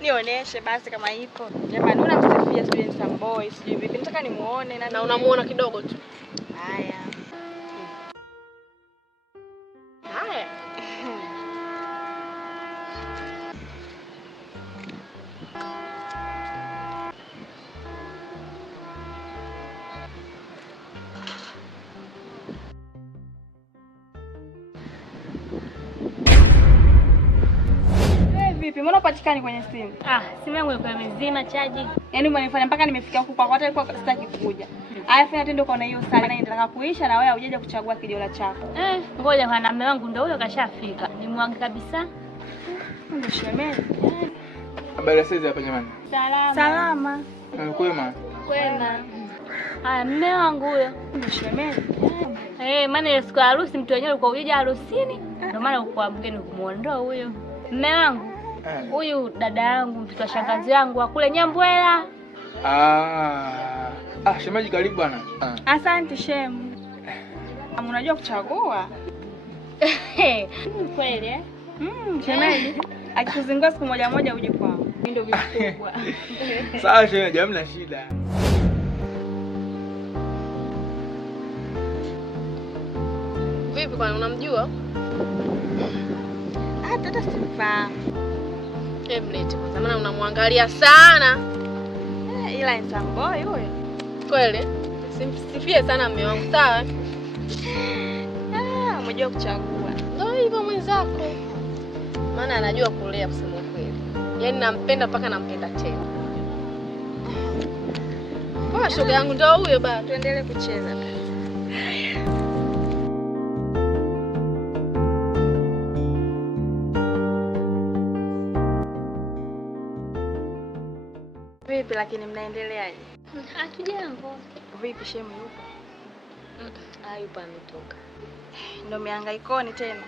Nionyeshe basi kama ipo. Jamani, unamsifia student some boy, sijui vipi. Nataka nimuone na unamuona kidogo tu. Haya. Vipi? Mbona upatikani kwenye simu? Simu yangu ilikuwa imezima chaji. Yaani umenifanya mpaka nimefikia huko kwa hata ilikuwa sitaki kuja. Haya fanya tendo kwa hiyo sala nataka kuisha na wewe hujaja kuchagua kijola chako. Ngoja kwa mume wangu ndio huyo kashafika. Nimwange kabisa. Ndio shemeji. Habari sasa hapa jamani. Salama. Kwema. Kwema. Mume wangu huyo. Ndio shemeji. Maana ile siku ya harusi mtu wenyewe alikuwa hujaja harusini. Ndio maana uko mgeni kumuondoa huyo. Mume wangu. Huyu dada yangu, mtoto wa shangazi yangu wa kule Nyambwela. Shemeji karibu bwana. Asante shemu. Unajua kuchagua? Kweli shemeji. Akikuzingua siku moja uje kwangu. Ndio vikubwa. Sawa shemeji, hamna shida. Vipi kwani unamjua? Hata simfahamu. Mlete kwanza maana unamwangalia sana. Ila ni some boy huyo. Kweli? Simsifie sana mume wangu, sawa? Umejua kuchagua. Ndio hivyo mwenzako. Maana anajua kulea kusema kweli. Yaani nampenda mpaka nampenda tena. Kwa shoga yangu ndio huyo baba. Tuendelee kucheza. Vipi lakini mnaendeleaje? Hatujambo. Vipi shemu yupo? Hayupo, ametoka. Ndio mihangaikoni tena.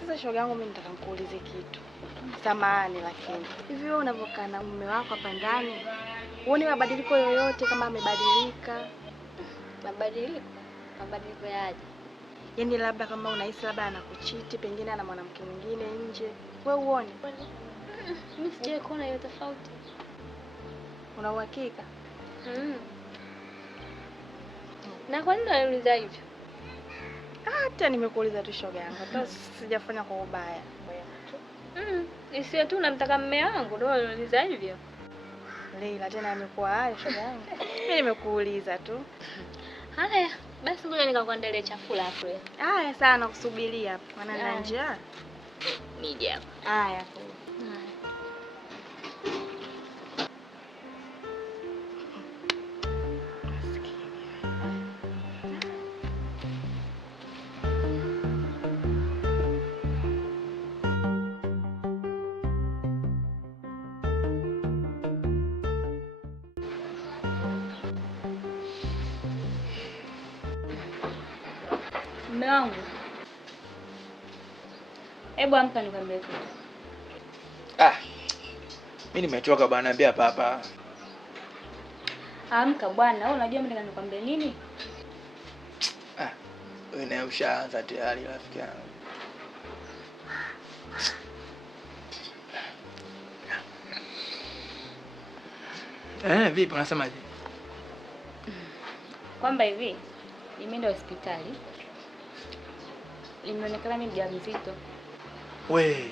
Sasa shoga yangu, mimi nataka nikuulize kitu. Samahani, lakini hivi wewe unavyokaa na mume wako hapa ndani, uone mabadiliko yoyote kama amebadilika? Mabadiliko yaje? Yaani labda kama unahisi labda anakuchiti, pengine ana mwanamke mwingine nje. Wewe uone? Mimi sijawahi kuona hiyo tofauti. Una uhakika? Na kwa nini unaniuliza hivyo? Hata nimekuuliza tu shoga yangu. Hata sijafanya kwa ubaya. Isiwe tu namtaka mume wangu ndio unaniuliza hivyo. Leila tena amekuwa hayo shoga yangu. Mimi nimekuuliza tu. Haya, basi ngoja nikakuandalia chakula hapo. Haya sana kusubiria hapa. Maana nina njaa. Nije hapa. Haya. Mume wangu. Hebu amka nikwambie kitu. Mimi nimechoka bwana, niambia papa. Amka bwana, wewe unajua mimi nikwambie nini? Wewe naye ushaanza tayari rafiki yangu. Vipi unasemaje? Kwamba hivi, nimeenda hospitali. Nimeonekana mimi mjamzito. We.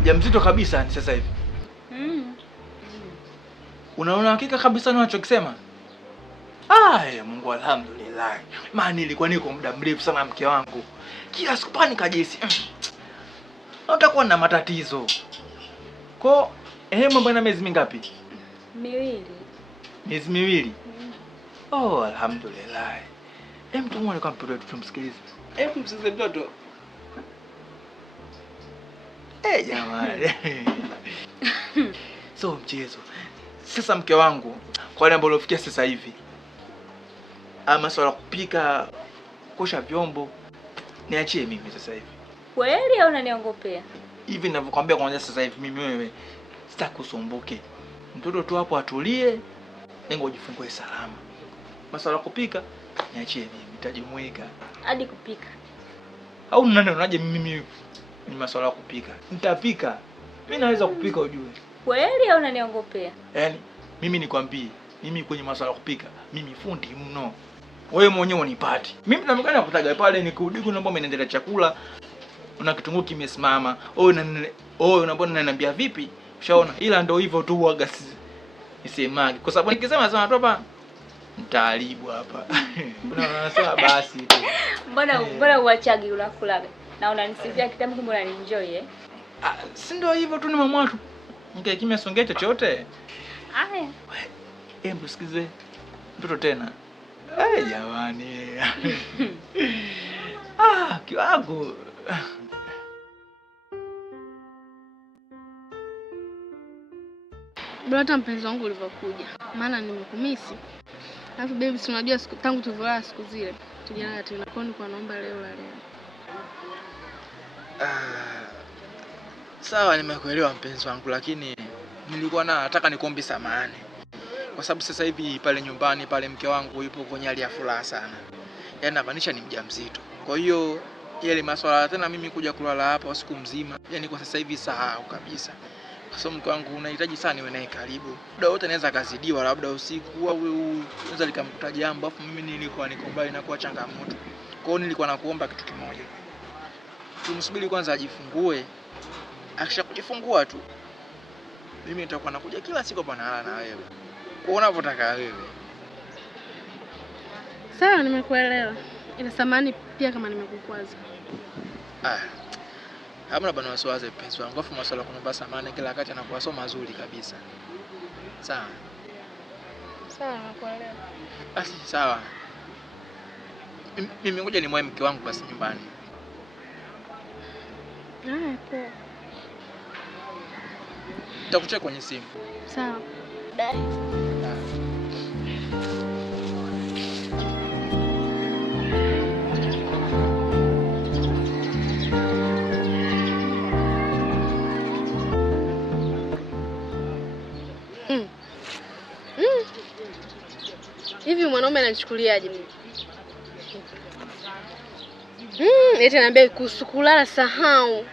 Mjamzito kabisa ni sasa hivi. Unaona hakika kabisa na unachokisema? Mungu alhamdulillah. Maana nilikuwa niko muda mrefu sana mke wangu. Kila siku pani kajisi. Utakuwa na matatizo. Kwa mambo yana miezi mingapi? Miezi miwili. Alhamdulillah. Mtu muone kwa mtoto wetu tumsikilize. Msikize mtoto. Jamani. So mchezo. Sasa mke wangu, kwa wale ambao ulofikia sasa hivi, masuala kupika, kosha vyombo, niachie mimi sasa hivi. Kweli au unaniongopea? Hivi ninavyokuambia kwanza sasa hivi mimi wewe sitakusumbuke. Mtoto tu hapo atulie, nengo ujifungue salama. Masuala kupika, niachie mimi, nitajumuika. Hadi kupika. Au nani unaje mimi ni masuala kupika? Nitapika. Mimi naweza kupika ujue. Kweli au unaniongopea? Yaani mimi nikwambie, mimi kwenye masuala kupika, mimi fundi mno. Wewe mwenyewe unipati. Mimi namkana kutaga pale nikirudi kuna mbona naendelea chakula. Una kitunguu kimesimama. Unaambia unaniambia vipi? Ushaona? Ila ndio hivyo tu huaga nisemage. Kwa sababu nikisema tu hapa mtaaribu hapa. Unasema basi tu. Mbona uachagi unakulaga? Na unanisifia kitabu kumbe unanienjoy si ndio hivyo tu ni mama tu. Nikae kimya songea chochote. Haya. Hebu sikize mtoto tena. Jamani. Kiwango. Bora hata mpenzi wangu ulivyokuja. Maana nimekumisi. Alafu baby, si unajua siku tangu tulivolala siku zile. Tujalala tena kwa nini naomba leo la leo. Sawa, nimekuelewa mpenzi wangu, lakini nilikuwa nataka nikuombe samahani. Kwa sababu sasa hivi pale nyumbani pale mke wangu yupo kwenye hali ya furaha sana. Yaani namaanisha ni mjamzito. Kwa hiyo ile masuala tena mimi kuja kulala hapa usiku mzima, yaani kwa sasa hivi sahau kabisa. Kwa sababu mke wangu unahitaji sana niwe naye karibu. Muda wote naweza kazidiwa labda usiku au unaweza likamkuta jambo, afu mimi nilikuwa niko mbali na kuwa changamoto. Kwa hiyo nilikuwa nakuomba kitu kimoja. Tumsubiri kwanza ajifungue. Akishakujifungua tu mimi nitakuwa nakuja kila siku hapa nalala na wewe. Kwa unavyotaka wewe. Sawa, nimekuelewa. Ila samahani pia kama nimekukwaza. Hamna bana wasiwaze mpenzi wangu. Afu masuala kunomba samahani kila wakati anakuwa so mazuri kabisa. Sawa. Sawa, nimekuelewa. Basi sawa. Mimi ngoja ni mke wangu basi nyumbani. Poa. Nitakucheka kwenye simu. Sawa. baadaye. Hivi mwanaume anachukuliaje mimi? Eti ananiambia kuhusu kulala sahau.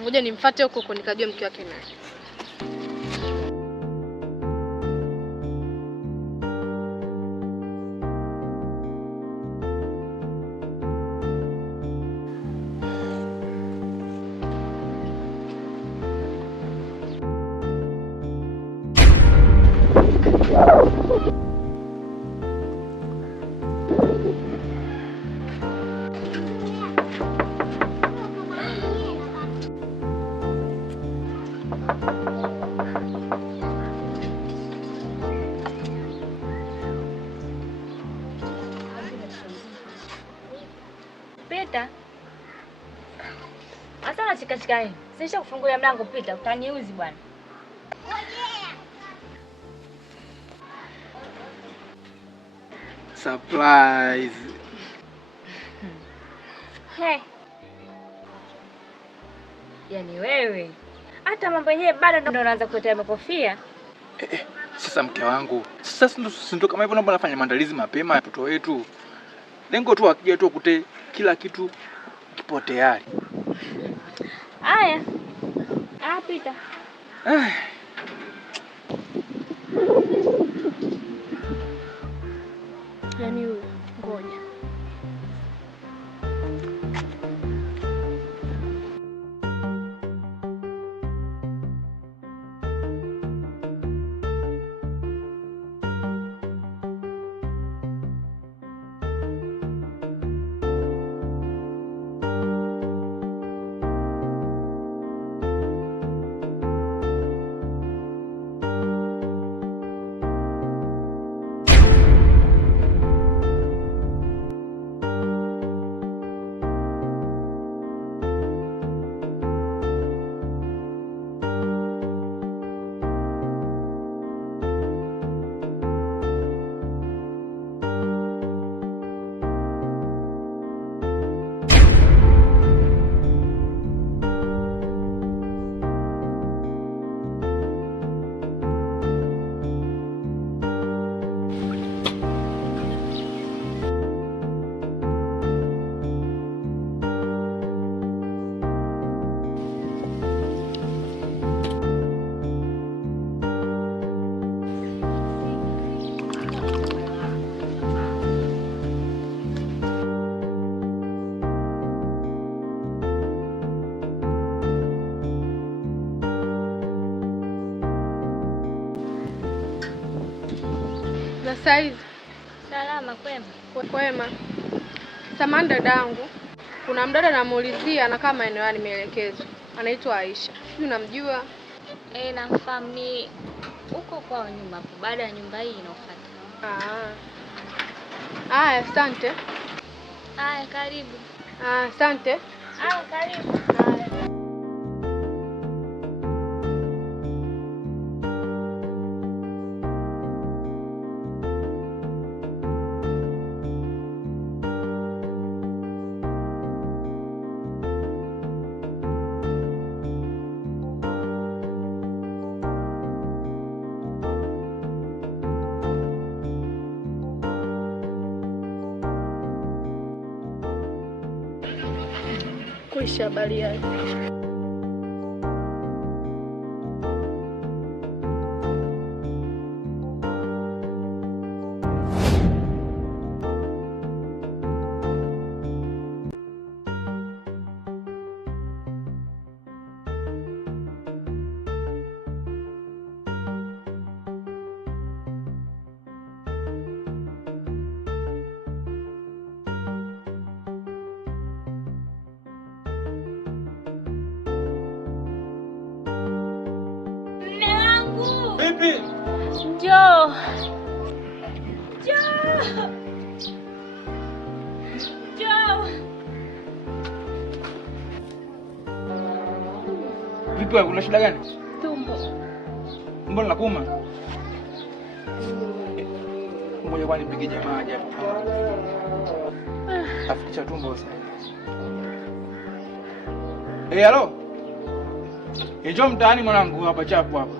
Ngoja nimfuate huko nikajua mke wake naye. Pita. Asa na chika hii. Sisha kufungulia mlango Pita, utaniuzi bwana. Surprise. Hey. Yaani wewe hata mambo yenyewe bado ndo unaanza kuletea makofia. Sasa mke wangu. Sasa ndio kama hivyo, naomba nafanya maandalizi mapema ya mtoto wetu. Lengo tu akija tu kute kila kitu kipo tayari. Haya. Pita. Yaani huyu ngoja. Saizi. Salama kwema. Kwema. Samahani dadangu. Kuna mdada namuulizia anakaa maeneo nimeelekezwa. Anaitwa Aisha. Sijui unamjua? Namfahamu, ni huko kwa nyumba hapo, baada ya nyumba hii inafuata. Haya, asante. Haya, karibu. Asante. Haya, karibu. Kuisha habari yake. Vipi? Njoo. Vipi wewe, una shida gani? Tumbo. tumbo. Tumbo linakuuma? Ngoja kwani nipige jamaa aje hapa. Afikisha tumbo sasa. Halo. Njoo mtaani mwanangu hapa chapu hapa.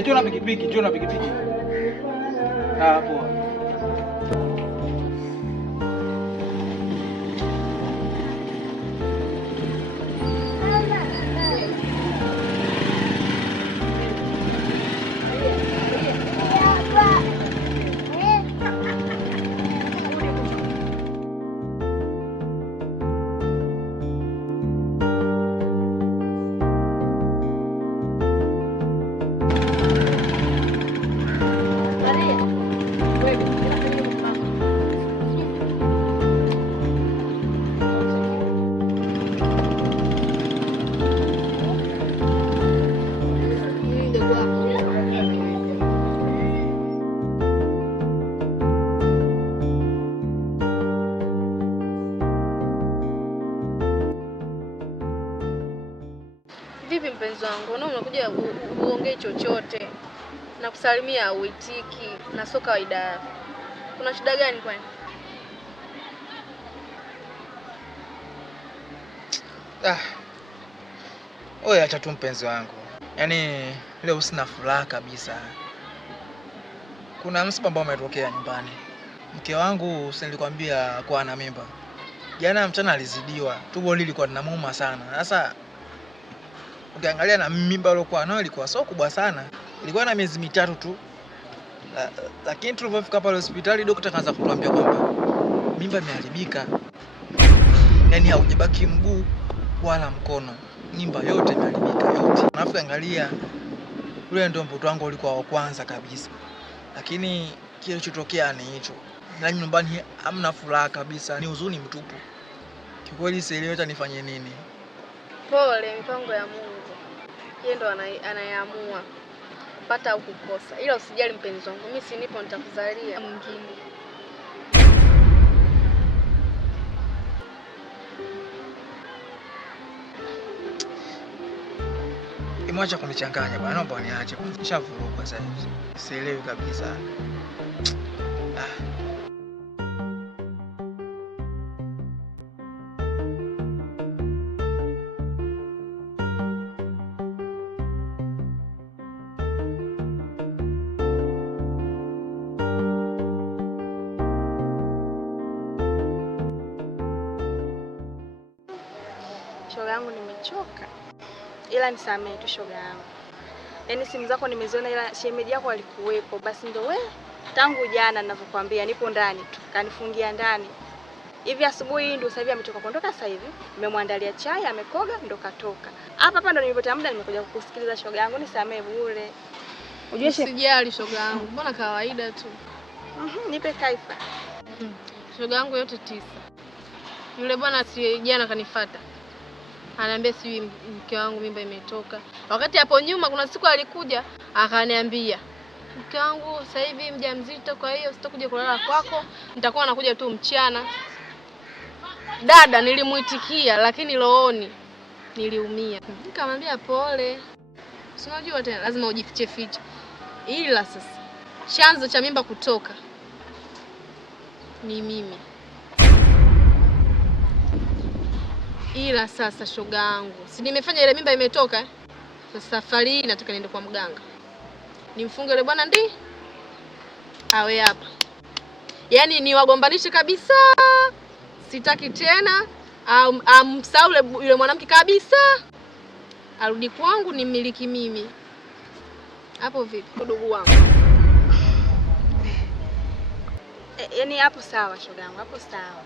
Njoo na pikipiki, njoo na pikipiki. Poa. Vipi mpenzi wangu? Unakuja uongee chochote na kusalimia uitiki na sio kawaida. Kuna shida gani kwani? Oya, acha tu mpenzi wangu. Yaani leo sina furaha kabisa. Kuna msiba ambao umetokea nyumbani. Mke wangu nilikwambia kwa ana mimba. Jana mchana alizidiwa. Tumbo lilikuwa linamuuma sana. Sasa ukiangalia na mimba aliyokuwa nayo ilikuwa sio kubwa sana. Ilikuwa na miezi 3 tu. Lakini tulipofika pale hospitali daktari akaanza kutuambia kwamba mimba imeharibika. Yaani haujabaki mguu wala mkono. Mimba yote imeharibika yote. Alafu angalia yule ndio mtoto wangu ulikuwa wa kwanza kabisa. Lakini kilichotokea ni hicho. Na nyumbani hamna furaha kabisa, ni huzuni mtupu. Kikweli sielewi hata nifanye nini. Pole, mipango ya Mungu. Yeye ndo anayeamua kupata au kukosa. Ila usijali mpenzi wangu, mimi si nipo nitakuzalia mwingine. Imwacha kunichanganya bwana, naomba uniache kwanza. Nishavurugwa sasa hivi. Sielewi kabisa. Shoga yangu nimechoka. Ila nisamee tu shoga yangu. Yaani simu zako nimeziona ila shemeji yako alikuwepo. Basi ndo wewe tangu jana ninavyokuambia nipo ndani tu. Kanifungia ndani. Hivi asubuhi ndio sasa hivi ametoka kuondoka sasa hivi. Nimemwandalia chai, amekoga ndo katoka. Hapa ndo nilipata muda nimekuja kukusikiliza shoga yangu, nisamee bure. Ujue usijali shoga yangu. Mbona kawaida tu. Nipe kaifa. Shoga yangu yote 9. Yule bwana si jana kanifuata. Ananiambia si mke wangu mimba imetoka. Wakati hapo nyuma kuna siku alikuja akaniambia, "Mke wangu sasa hivi mjamzito, kwa hiyo sitakuja kulala kwako, nitakuwa nakuja tu mchana." Dada nilimuitikia lakini rohoni niliumia. Nikamwambia pole. Si unajua tena lazima ujifiche fiche. Ila sasa chanzo cha mimba kutoka ni mimi. Ila sasa shoga yangu, si nimefanya ile mimba imetoka? Sasa safari hii nataka niende kwa mganga. Nimfunge yule bwana ndi awe hapa. Yaani niwagombanishe kabisa. Sitaki tena amsahau yule mwanamke kabisa. Arudi kwangu nimiliki mimi. Hapo vipi ndugu wangu? Yaani hapo sawa shoga yangu, hapo sawa.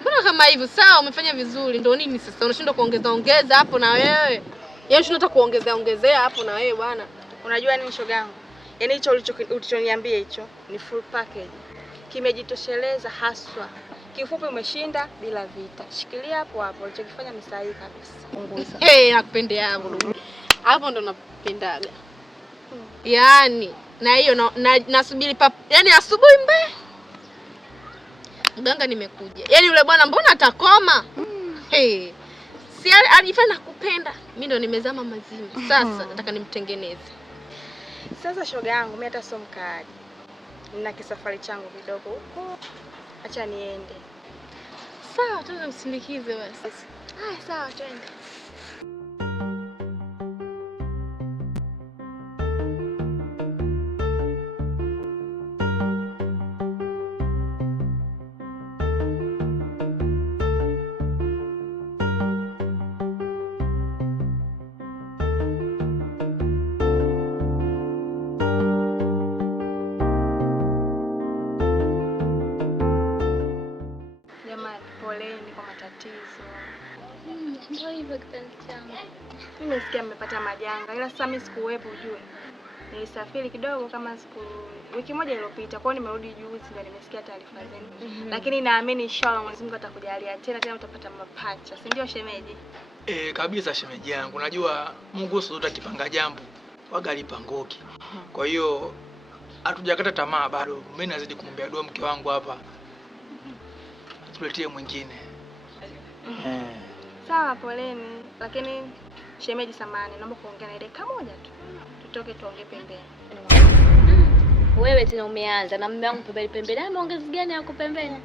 Mbona kama hivyo? Sawa, umefanya vizuri. Ndio nini sasa? Unashindwa kuongeza hapo na wewe? Yaani unataka kuongezea hapo na wewe bwana. Unajua nini shoga yangu? Yaani hicho ulichoniambia hicho ni full package. Kimejitosheleza haswa. Kifupi umeshinda bila vita. Shikilia hapo hapo. Ulichokifanya ni sahihi kabisa. Punguza. Nakupendea hapo ndugu. Hapo ndo napendaga. Yaani na hiyo nasubiri yaani asubuhi mbe. Mganga nimekuja. Yaani yule bwana mbona atakoma? Si alifanya nakupenda. Mimi ndo nimezama mazima. Sasa nataka nimtengeneze. Sasa shoga yangu, mimi hata sio mkaaji. Nina kisafari changu kidogo huko. Acha niende. Sawa, twende msindikize basi. Haya, sawa, twende. Poleni kwa matatizo. Ndio hivyo kipenzi changu. Mimi nasikia mmepata majanga, ila sasa mimi sikuwepo ujue. Nilisafiri kidogo kama wiki moja iliyopita. Kwa hiyo nimerudi juzi ndio nimesikia taarifa zenu. Lakini naamini inshallah Mwenyezi Mungu atakujalia tena utapata mapacha. Si ndio shemeji? Kabisa shemeji yangu. Unajua Mungu sote akipanga jambo waga lipangoki. Kwa hiyo hatujakata tamaa bado. Mimi nazidi kumwombea dua mke wangu hapa. Tuletie mwingine. Sawa, poleni. Lakini shemeji samani, naomba kuongea na dakika moja tu. Tutoke tuongee pembeni. Wewe tena umeanza na mume wangu pembeni. Maongezi gani yako pembeni?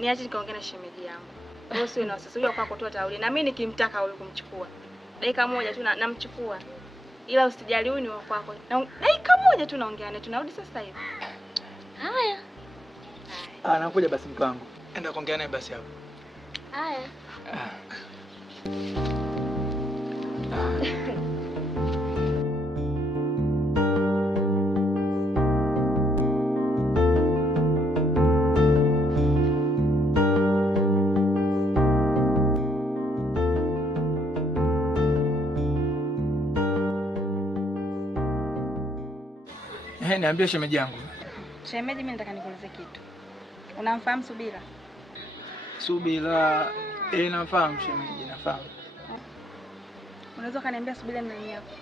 Niache nikaongea na shemeji yangu. Wewe sio na sasa kwa kutoa tauli. Na mimi nikimtaka huyu kumchukua. Dakika moja tu namchukua. Ila usijali huyu ni wa kwako. Dakika moja tu naongea naye, tunarudi sasa hivi. Haya. Nakuja basi mke wangu. Enda kuongea naye basi hapo. Haya. Niambie shemeji yangu. Shemeji, mimi nataka nikuulize kitu. Unamfahamu Subira? Subira, nafahamu shemeji, nafahamu. Unaweza kaniambia Subira ni nani yako?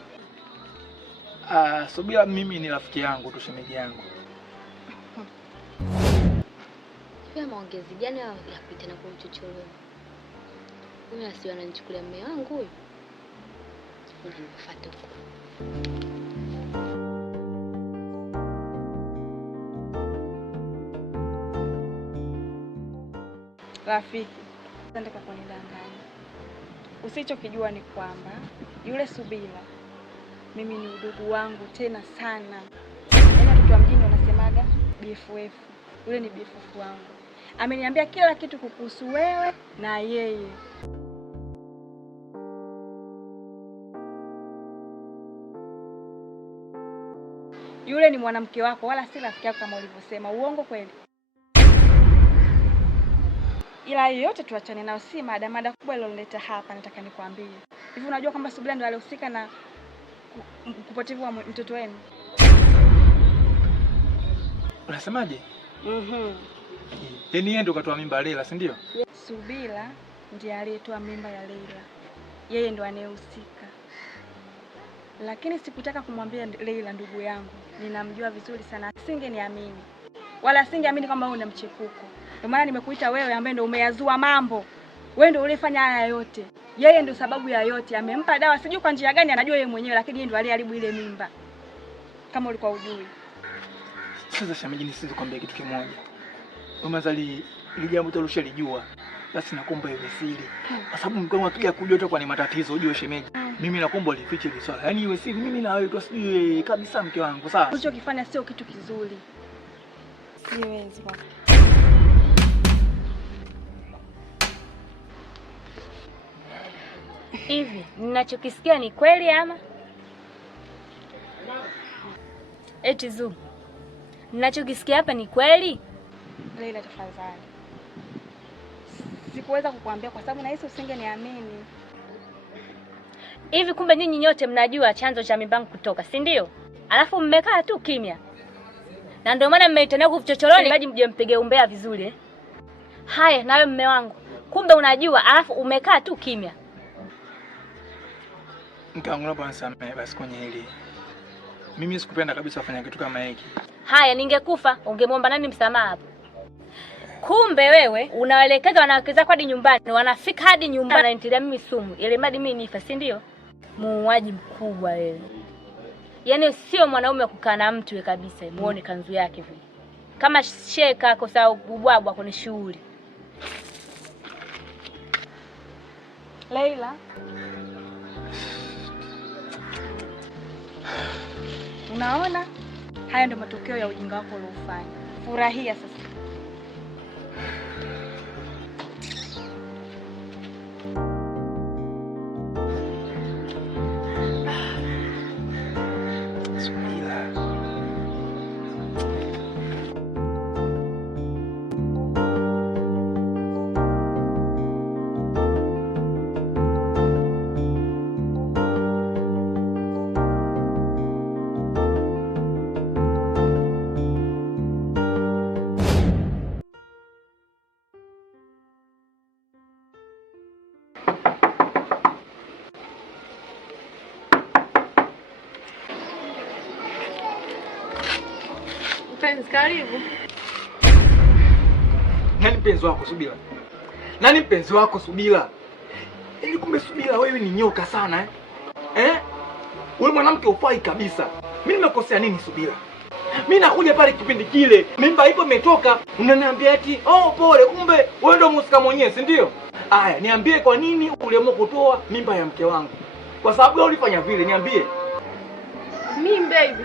Subira mimi ni rafiki yangu tu shemeji yangu. Pia maongezi gani ya kupita na kumchochoro? Huyu asiwe ananichukulia mume wangu huyu. Unanifuata huko. Rafiki, asante kwa kunidanganya. Usichokijua ni kwamba yule Subira mimi ni udugu wangu tena sana. Yaani watu wa mjini wanasemaga BFF. Yule ni BFF wangu. Ameniambia kila kitu kukuhusu wewe na yeye. Yule ni mwanamke wako wala si rafiki yako kama ulivyosema. Uongo kweli? Ila yote tuachane nao, si mada kubwa iliyoleta hapa nataka nikwambie. Hivi unajua kwamba Subira ndo alihusika na kupotevu wa mtoto wenu? Unasemaje? Yaani yeye ndo katoa mimba Leila, si ndio? Subira ndiye aliyetoa mimba ya Leila. Yeye ndo anayehusika. Lakini sikutaka kumwambia Leila ndugu yangu. Ninamjua vizuri sana. Singeniamini. Wala singeamini kwamba wewe una mchepuko. Ndio maana nimekuita wewe ambaye ndio umeyazua mambo. Wewe ndio ulifanya haya yote. Yeye ndio sababu ya yote. Amempa dawa sijui kwa njia gani anajua yeye mwenyewe, lakini yeye ndio aliharibu ile mimba. Kama ulikuwa hujui. Sasa shemeji, nisikwambie kitu kimoja. Umazali ile jambo tulishalijua. Basi nakuomba iwe siri. Kwa sababu mke wangu akija kujua tu kwa ni matatizo ujue shemeji. Mimi nakuomba ulifiche ile swala. Yaani iwe siri, mimi na wewe tusijue kabisa mke wangu, sawa? Ulichokifanya sio kitu kizuri. Siwezi baba. Hivi, ninachokisikia ni kweli ama? Eti Zuu. Ninachokisikia hapa ni kweli? Leila tafadhali. Sikuweza kukuambia kwa sababu nahisi usingeniamini. Hivi kumbe nyinyi nyote mnajua chanzo cha mimba yangu kutoka, si ndio? Alafu mmekaa tu kimya. Na ndio maana mmeitania kuvichochoroni maji mje mpige umbea vizuri eh? Haya, nawe mume wangu. Kumbe unajua alafu umekaa tu kimya. Mke wangu naomba nisamehe basi kwenye hili. Mimi sikupenda kabisa kufanya kitu kama hiki. Haya, ningekufa ungemwomba nani msamaha hapo? Kumbe wewe unawaelekeza wanawake zako hadi nyumbani, wanafika hadi nyumbani wananitilia mimi sumu ili mradi mimi nifa, si ndio? Muuaji mkubwa wewe. Yaani sio mwanaume kukaa na mtu we kabisa, muone kanzu yake vile. Kama sheka kwa sababu ubwabwa kwenye shughuli. Leila, unaona haya ndio matokeo ya ujinga wako uliofanya. Furahia sasa. Mpenzi, karibu. Nani mpenzi wako Subira? Nani mpenzi wako Subira? Ili kumbe Subira wewe ni nyoka sana Wewe mwanamke ufai kabisa. Mimi nimekosea nini Subira? Mimi nakuja pale kipindi kile, mimba ipo imetoka, unaniambia eti pole, kumbe wewe ndio mhusika mwenyewe, si ndio? Aya, niambie kwa nini uliamua kutoa mimba ya mke wangu? Kwa sababu wewe ulifanya vile, niambie. Mimi baby.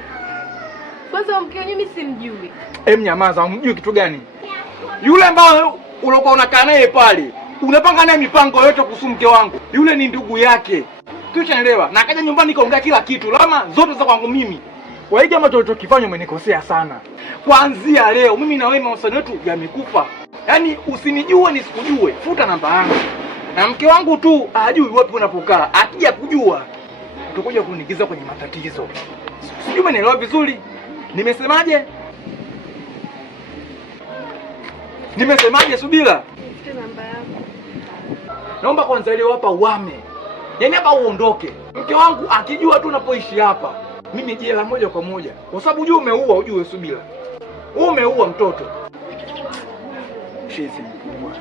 Kwanza mke wangu mimi simjui. Nyamaza, umjui kitu gani? Yule ambaye ulikuwa unakaa naye pale, unapanga naye mipango yote kuhusu mke wangu. Yule ni ndugu yake. Tunaelewa. Na akaja nyumbani kaongea kila kitu, lama zote za kwangu mimi. Kwa hiyo kama tulichokifanya umenikosea sana. Kuanzia leo mimi na wewe mahusiano yetu yamekufa. Yaani usinijue nisikujue, futa namba yangu. Na mke wangu tu hajui wapi unapokaa. Akija kujua utakuja kuniingiza kwenye matatizo. Sijui umeelewa vizuri? Nimesemaje? Nimesemaje Subira? Namba yako. Naomba kwanza leo hapa uame. Yaani hapa uondoke. Mke wangu akijua tu unapoishi hapa, mimi jela moja kwa moja. Kwa sababu ujue Subira. Umeua mtoto. Shizi mkubwa.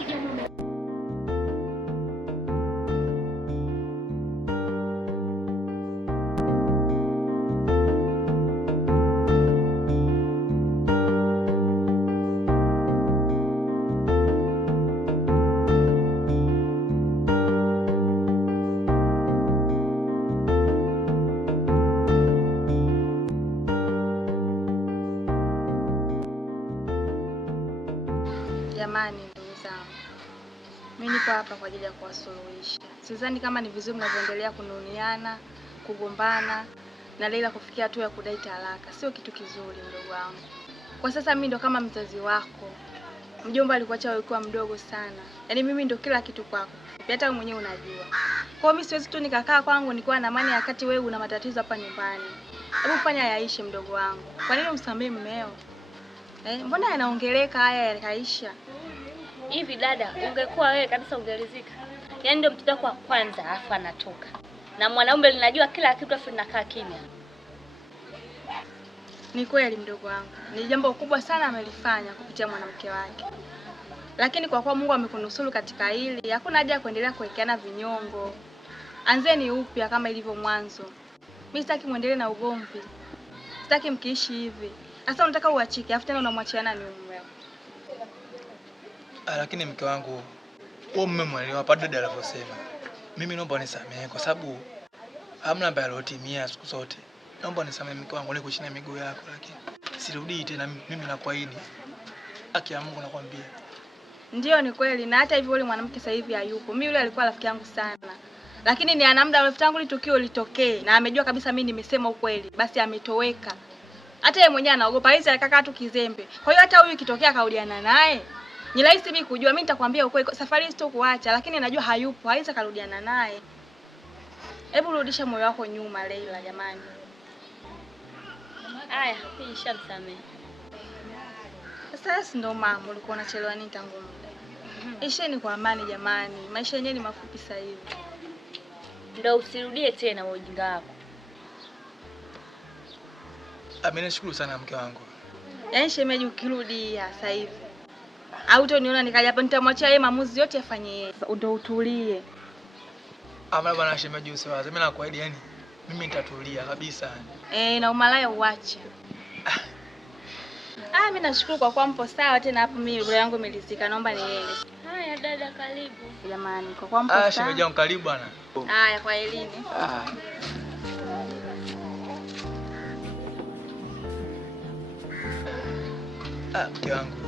Jamani ndugu zangu, mimi nipo hapa kwa ajili ya kuwasuluhisha. Sidhani kama ni vizuri mnavyoendelea kununiana, kugombana na Leila kufikia hatua ya kudai talaka. Sio kitu kizuri mdogo wangu. Kwa sasa mimi ndo kama mzazi wako. Mjomba alikuacha wewe ukiwa mdogo sana. Yaani mimi ndo kila kitu kwako. Hata wewe mwenyewe unajua. Kwa hiyo mimi siwezi tu nikakaa kwangu nikiwa na amani wakati wewe una matatizo hapa nyumbani. Hebu fanya yaishe mdogo wangu. Kwa nini umsamee mmeo? Mbona yanaongeleka haya yakaisha? Hivi dada, ungekuwa wewe kabisa ungeridhika. Yaani ndio mtoto wako wa kwanza afu anatoka. Na mwanaume linajua kila kitu afu linakaa kimya. Ni kweli mdogo wangu. Ni jambo kubwa sana amelifanya kupitia mwanamke wake. Lakini kwa kuwa Mungu amekunusuru katika hili, hakuna haja ya kuendelea kuwekeana vinyongo. Anzeni upya kama ilivyo mwanzo. Mimi sitaki muendelee na ugomvi. Sitaki mkiishi hivi. Sasa unataka uachike, afu tena unamwachia nani mume wako? Lakini mke wangu, wewe mmemwelewa hapa dada alivyosema. Mimi naomba unisamehe kwa sababu hamna ambaye alotimia siku zote. Naomba unisamehe mke wangu, niko chini ya miguu yako, lakini sirudii tena. Mimi nakuahidi. Haki ya Mungu nakwambia. Ndio ni kweli, na hata hivyo yule mwanamke sasa hivi hayupo. Mimi yule alikuwa rafiki yangu sana. Lakini ni ana muda mrefu tangu litukio litokee na amejua kabisa mimi nimesema ukweli. Basi ametoweka. Hata yeye mwenyewe anaogopa hizi akakaa tu kizembe. Kwa hiyo hata huyu ikitokea kaudiana naye, ni rahisi mimi kujua. Mimi nitakwambia ukweli, safari hii sitokuacha, lakini najua hayupo, haiza karudiana naye. Hebu rudisha moyo wako nyuma Leila jamani. Haya, mimi nishamsamehe. Sasa ndio mama, ulikuwa unachelewa nini tangu muda? Isheni kwa amani jamani. Maisha yenyewe ni mafupi sasa hivi. Ndio usirudie tena ujinga wako. Nashukuru sana mke wangu. Yaani shemeji ukirudi sasa hivi Au utaniona nikaja hapa, nitamwachia yeye maamuzi yote afanye yeye. Ndio utulie. Ama bwana shemeji usiwaze. Mimi nakuahidi yani mimi nitatulia kabisa. Na umalaya uache. Mimi nashukuru kwa kuwa mpo sawa tena hapo, mimi roho yangu imelizika. Naomba niende. Haya dada, karibu. Jamani, kwa kuwa mpo sawa. Shemeji yangu karibu bwana. Haya, kwa elini. Mke wangu